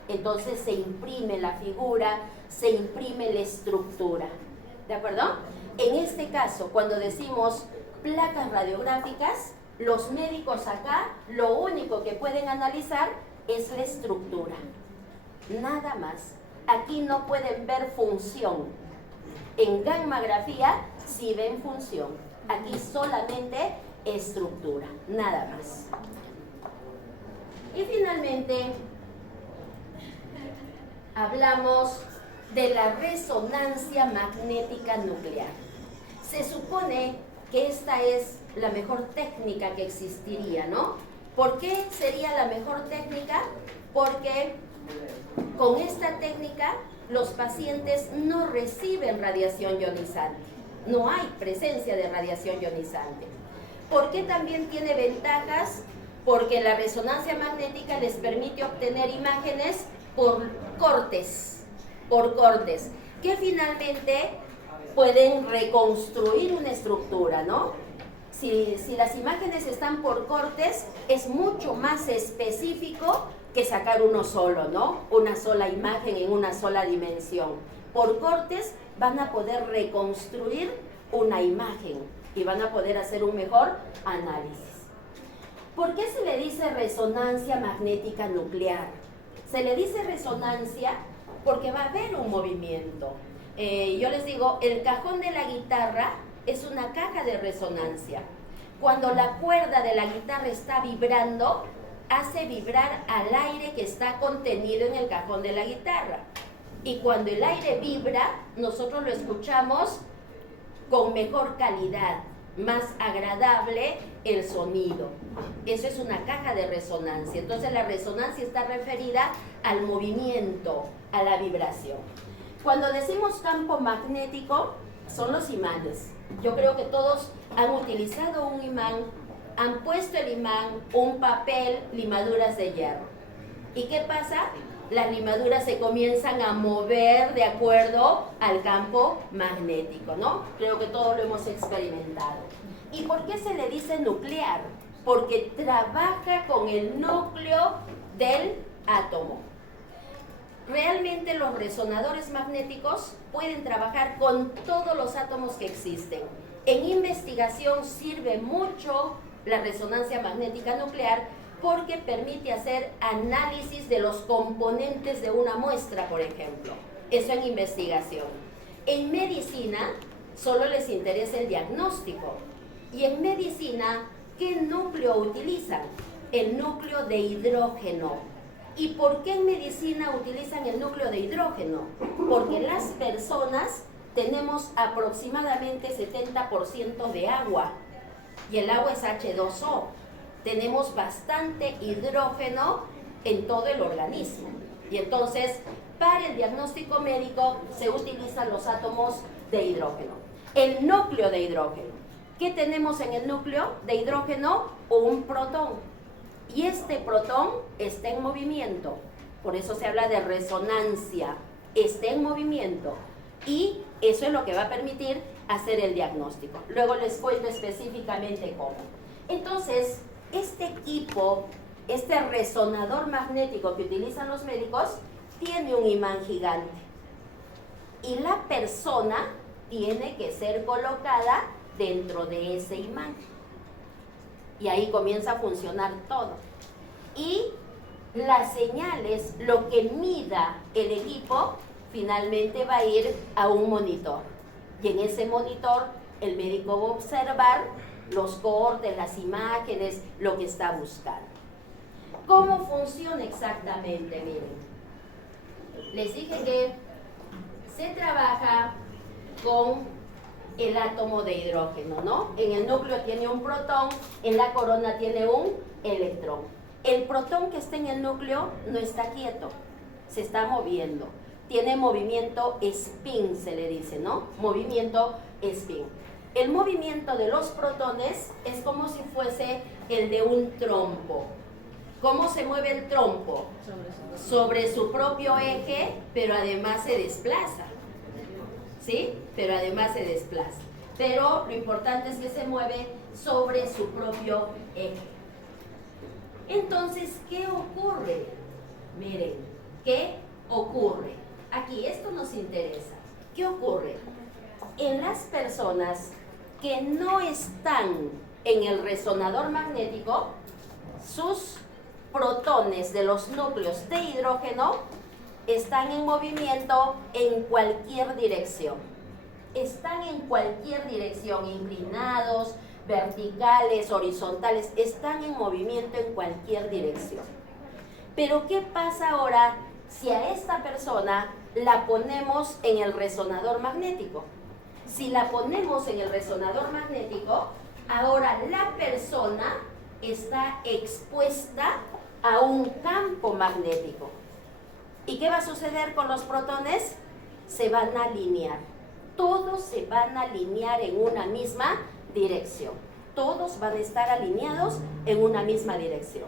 Entonces se imprime la figura, se imprime la estructura. ¿De acuerdo? En este caso, cuando decimos placas radiográficas, los médicos acá lo único que pueden analizar es la estructura. Nada más. Aquí no pueden ver función. En gammagrafía sí ven función. Aquí solamente estructura, nada más. Y finalmente hablamos de la resonancia magnética nuclear. Se supone que esta es la mejor técnica que existiría, ¿no? ¿Por qué sería la mejor técnica? Porque con esta técnica los pacientes no reciben radiación ionizante. No hay presencia de radiación ionizante. ¿Por qué también tiene ventajas? Porque la resonancia magnética les permite obtener imágenes por cortes, que finalmente pueden reconstruir una estructura, ¿no? Si las imágenes están por cortes, es mucho más específico que sacar uno solo, ¿no? Una sola imagen en una sola dimensión. Por cortes van a poder reconstruir una imagen y van a poder hacer un mejor análisis. ¿Por qué se le dice resonancia magnética nuclear? Se le dice resonancia porque va a haber un movimiento. Yo les digo, el cajón de la guitarra es una caja de resonancia. Cuando la cuerda de la guitarra está vibrando, hace vibrar al aire que está contenido en el cajón de la guitarra. Y cuando el aire vibra, nosotros lo escuchamos con mejor calidad, más agradable el sonido. Eso es una caja de resonancia. Entonces la resonancia está referida al movimiento, a la vibración. Cuando decimos campo magnético, son los imanes. Yo creo que todos han utilizado un imán, han puesto el imán, un papel, limaduras de hierro. ¿Y qué pasa? Las limaduras se comienzan a mover de acuerdo al campo magnético, ¿no? Creo que todos lo hemos experimentado. ¿Y por qué se le dice nuclear? Porque trabaja con el núcleo del átomo. Realmente los resonadores magnéticos pueden trabajar con todos los átomos que existen. En investigación sirve mucho la resonancia magnética nuclear porque permite hacer análisis de los componentes de una muestra, por ejemplo. Eso en investigación. En medicina solo les interesa el diagnóstico. Y en medicina, ¿qué núcleo utilizan? El núcleo de hidrógeno. ¿Y por qué en medicina utilizan el núcleo de hidrógeno? Porque las personas tenemos aproximadamente 70% de agua y el agua es H2O. Tenemos bastante hidrógeno en todo el organismo. Y entonces, para el diagnóstico médico se utilizan los átomos de hidrógeno. El núcleo de hidrógeno. ¿Qué tenemos en el núcleo de hidrógeno? Un protón. Y este protón está en movimiento, por eso se habla de resonancia, está en movimiento y eso es lo que va a permitir hacer el diagnóstico. Luego les cuento específicamente cómo. Entonces, este equipo, este resonador magnético que utilizan los médicos, tiene un imán gigante y la persona tiene que ser colocada dentro de ese imán. Y ahí comienza a funcionar todo. Y las señales, lo que mida el equipo, finalmente va a ir a un monitor. Y en ese monitor el médico va a observar los cortes, las imágenes, lo que está buscando. ¿Cómo funciona exactamente? Miren, les dije que se trabaja con el átomo de hidrógeno, ¿no? En el núcleo tiene un protón, en la corona tiene un electrón. El protón que está en el núcleo no está quieto, se está moviendo. Tiene movimiento spin, se le dice, ¿no? Movimiento spin. El movimiento de los protones es como si fuese el de un trompo. ¿Cómo se mueve el trompo? Sobre su propio eje, pero además se desplaza. ¿Sí? Pero además se desplaza. Pero lo importante es que se mueve sobre su propio eje. Entonces, ¿qué ocurre? Miren, ¿qué ocurre? Aquí, esto nos interesa. ¿Qué ocurre? En las personas que no están en el resonador magnético, sus protones de los núcleos de hidrógeno están en movimiento en cualquier dirección. Están en cualquier dirección, inclinados, verticales, horizontales, están en movimiento en cualquier dirección. Pero ¿qué pasa ahora si a esta persona la ponemos en el resonador magnético? Si la ponemos en el resonador magnético, ahora la persona está expuesta a un campo magnético. ¿Y qué va a suceder con los protones? Se van a alinear. Todos se van a alinear en una misma dirección. Todos van a estar alineados en una misma dirección.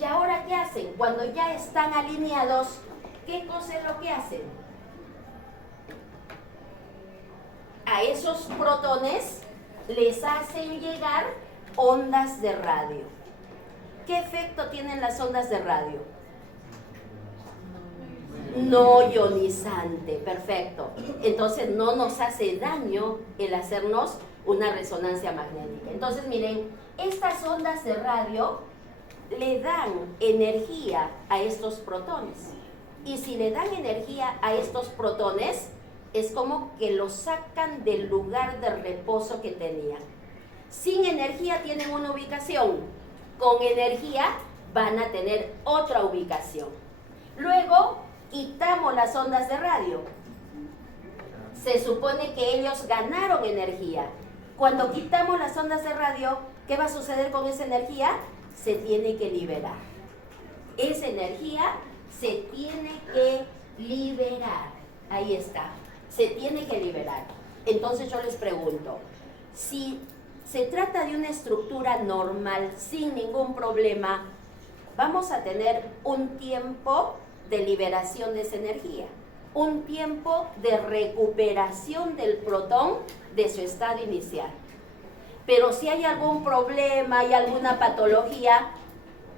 ¿Y ahora qué hacen? Cuando ya están alineados, ¿qué cosa es lo que hacen? A esos protones les hacen llegar ondas de radio. ¿Qué efecto tienen las ondas de radio? No ionizante, perfecto. Entonces no nos hace daño el hacernos una resonancia magnética. Entonces miren, estas ondas de radio le dan energía a estos protones. Y si le dan energía a estos protones, es como que los sacan del lugar de reposo que tenían. Sin energía tienen una ubicación, con energía van a tener otra ubicación. Luego quitamos las ondas de radio. Se supone que ellos ganaron energía. Cuando quitamos las ondas de radio, ¿qué va a suceder con esa energía? Se tiene que liberar. Esa energía se tiene que liberar. Ahí está. Se tiene que liberar. Entonces yo les pregunto, si se trata de una estructura normal, sin ningún problema, vamos a tener un tiempo de liberación de esa energía, un tiempo de recuperación del protón de su estado inicial. Pero si hay algún problema, hay alguna patología,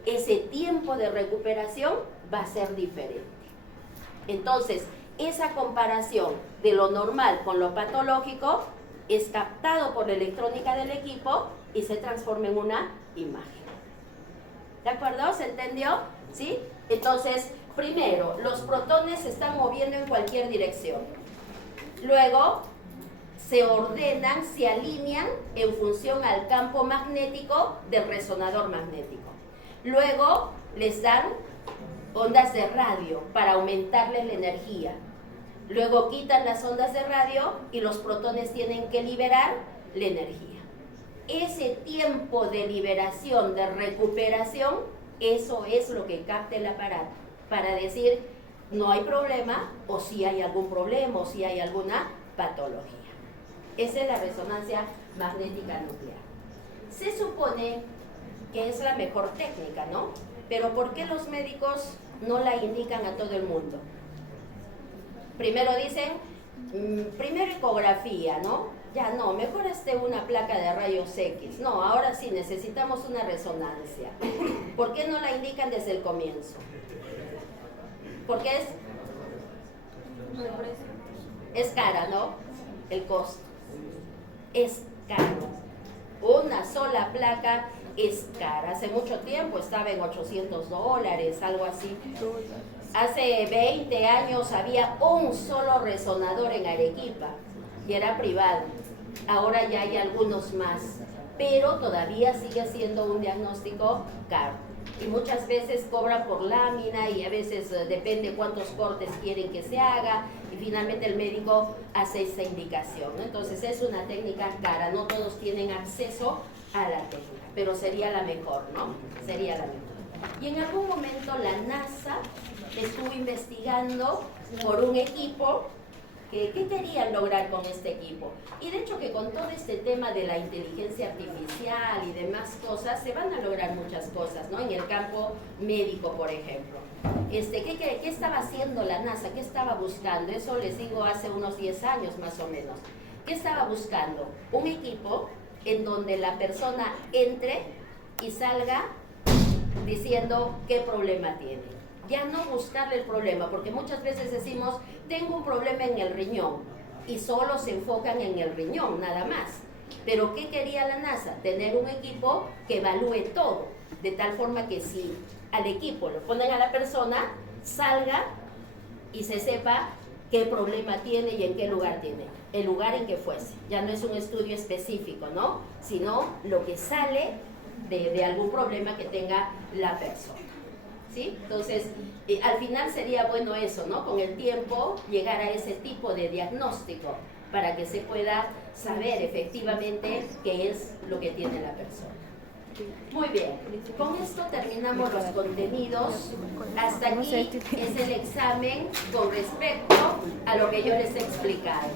ese tiempo de recuperación va a ser diferente. Entonces, esa comparación de lo normal con lo patológico es captado por la electrónica del equipo y se transforma en una imagen. ¿De acuerdo? ¿Se entendió? ¿Sí? Entonces, primero, los protones se están moviendo en cualquier dirección. Luego, se ordenan, se alinean en función al campo magnético del resonador magnético. Luego, les dan ondas de radio para aumentarles la energía. Luego quitan las ondas de radio y los protones tienen que liberar la energía. Ese tiempo de liberación, de recuperación, eso es lo que capta el aparato para decir no hay problema o si hay algún problema o si hay alguna patología. Esa es la resonancia magnética nuclear. Se supone que es la mejor técnica, ¿no? Pero ¿por qué los médicos no la indican a todo el mundo? Primero dicen, primero ecografía, ¿no? Ya no, mejor una placa de rayos X. No, ahora sí necesitamos una resonancia. ¿Por qué no la indican desde el comienzo? Porque es cara, ¿no? El costo. Es caro. Una sola placa es cara. Hace mucho tiempo estaba en $800, algo así. Hace 20 años había un solo resonador en Arequipa y era privado. Ahora ya hay algunos más, pero todavía sigue siendo un diagnóstico caro. Y muchas veces cobran por lámina y a veces depende cuántos cortes quieren que se haga y finalmente el médico hace esa indicación, ¿no? Entonces es una técnica cara, no todos tienen acceso a la técnica, pero sería la mejor, ¿no? Sería la mejor. Y en algún momento la NASA estuvo investigando por un equipo que ¿qué querían lograr con este equipo? Y de hecho que con todo este tema de la inteligencia artificial y demás cosas, se van a lograr muchas cosas, ¿no? En el campo médico, por ejemplo. ¿Qué estaba haciendo la NASA? ¿Qué estaba buscando? Eso les digo hace unos 10 años más o menos. ¿Qué estaba buscando? Un equipo en donde la persona entre y salga diciendo qué problema tiene. Ya no buscarle el problema, porque muchas veces decimos, tengo un problema en el riñón, y solo se enfocan en el riñón, nada más. Pero ¿qué quería la NASA? Tener un equipo que evalúe todo, de tal forma que si al equipo lo ponen a la persona, salga y se sepa qué problema tiene y en qué lugar tiene, el lugar en que fuese. Ya no es un estudio específico, ¿no? Sino lo que sale de algún problema que tenga la persona. ¿Sí? Entonces, al final sería bueno eso, ¿no? Con el tiempo llegar a ese tipo de diagnóstico para que se pueda saber efectivamente qué es lo que tiene la persona. Muy bien, con esto terminamos los contenidos. Hasta aquí es el examen con respecto a lo que yo les he explicado.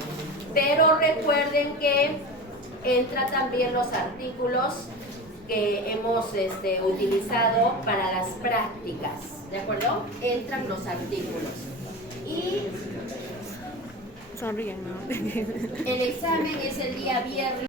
Pero recuerden que entra también los artículos que hemos utilizado para las prácticas, ¿de acuerdo? Entran los artículos. Y sonríen, ¿no? el examen es el día viernes.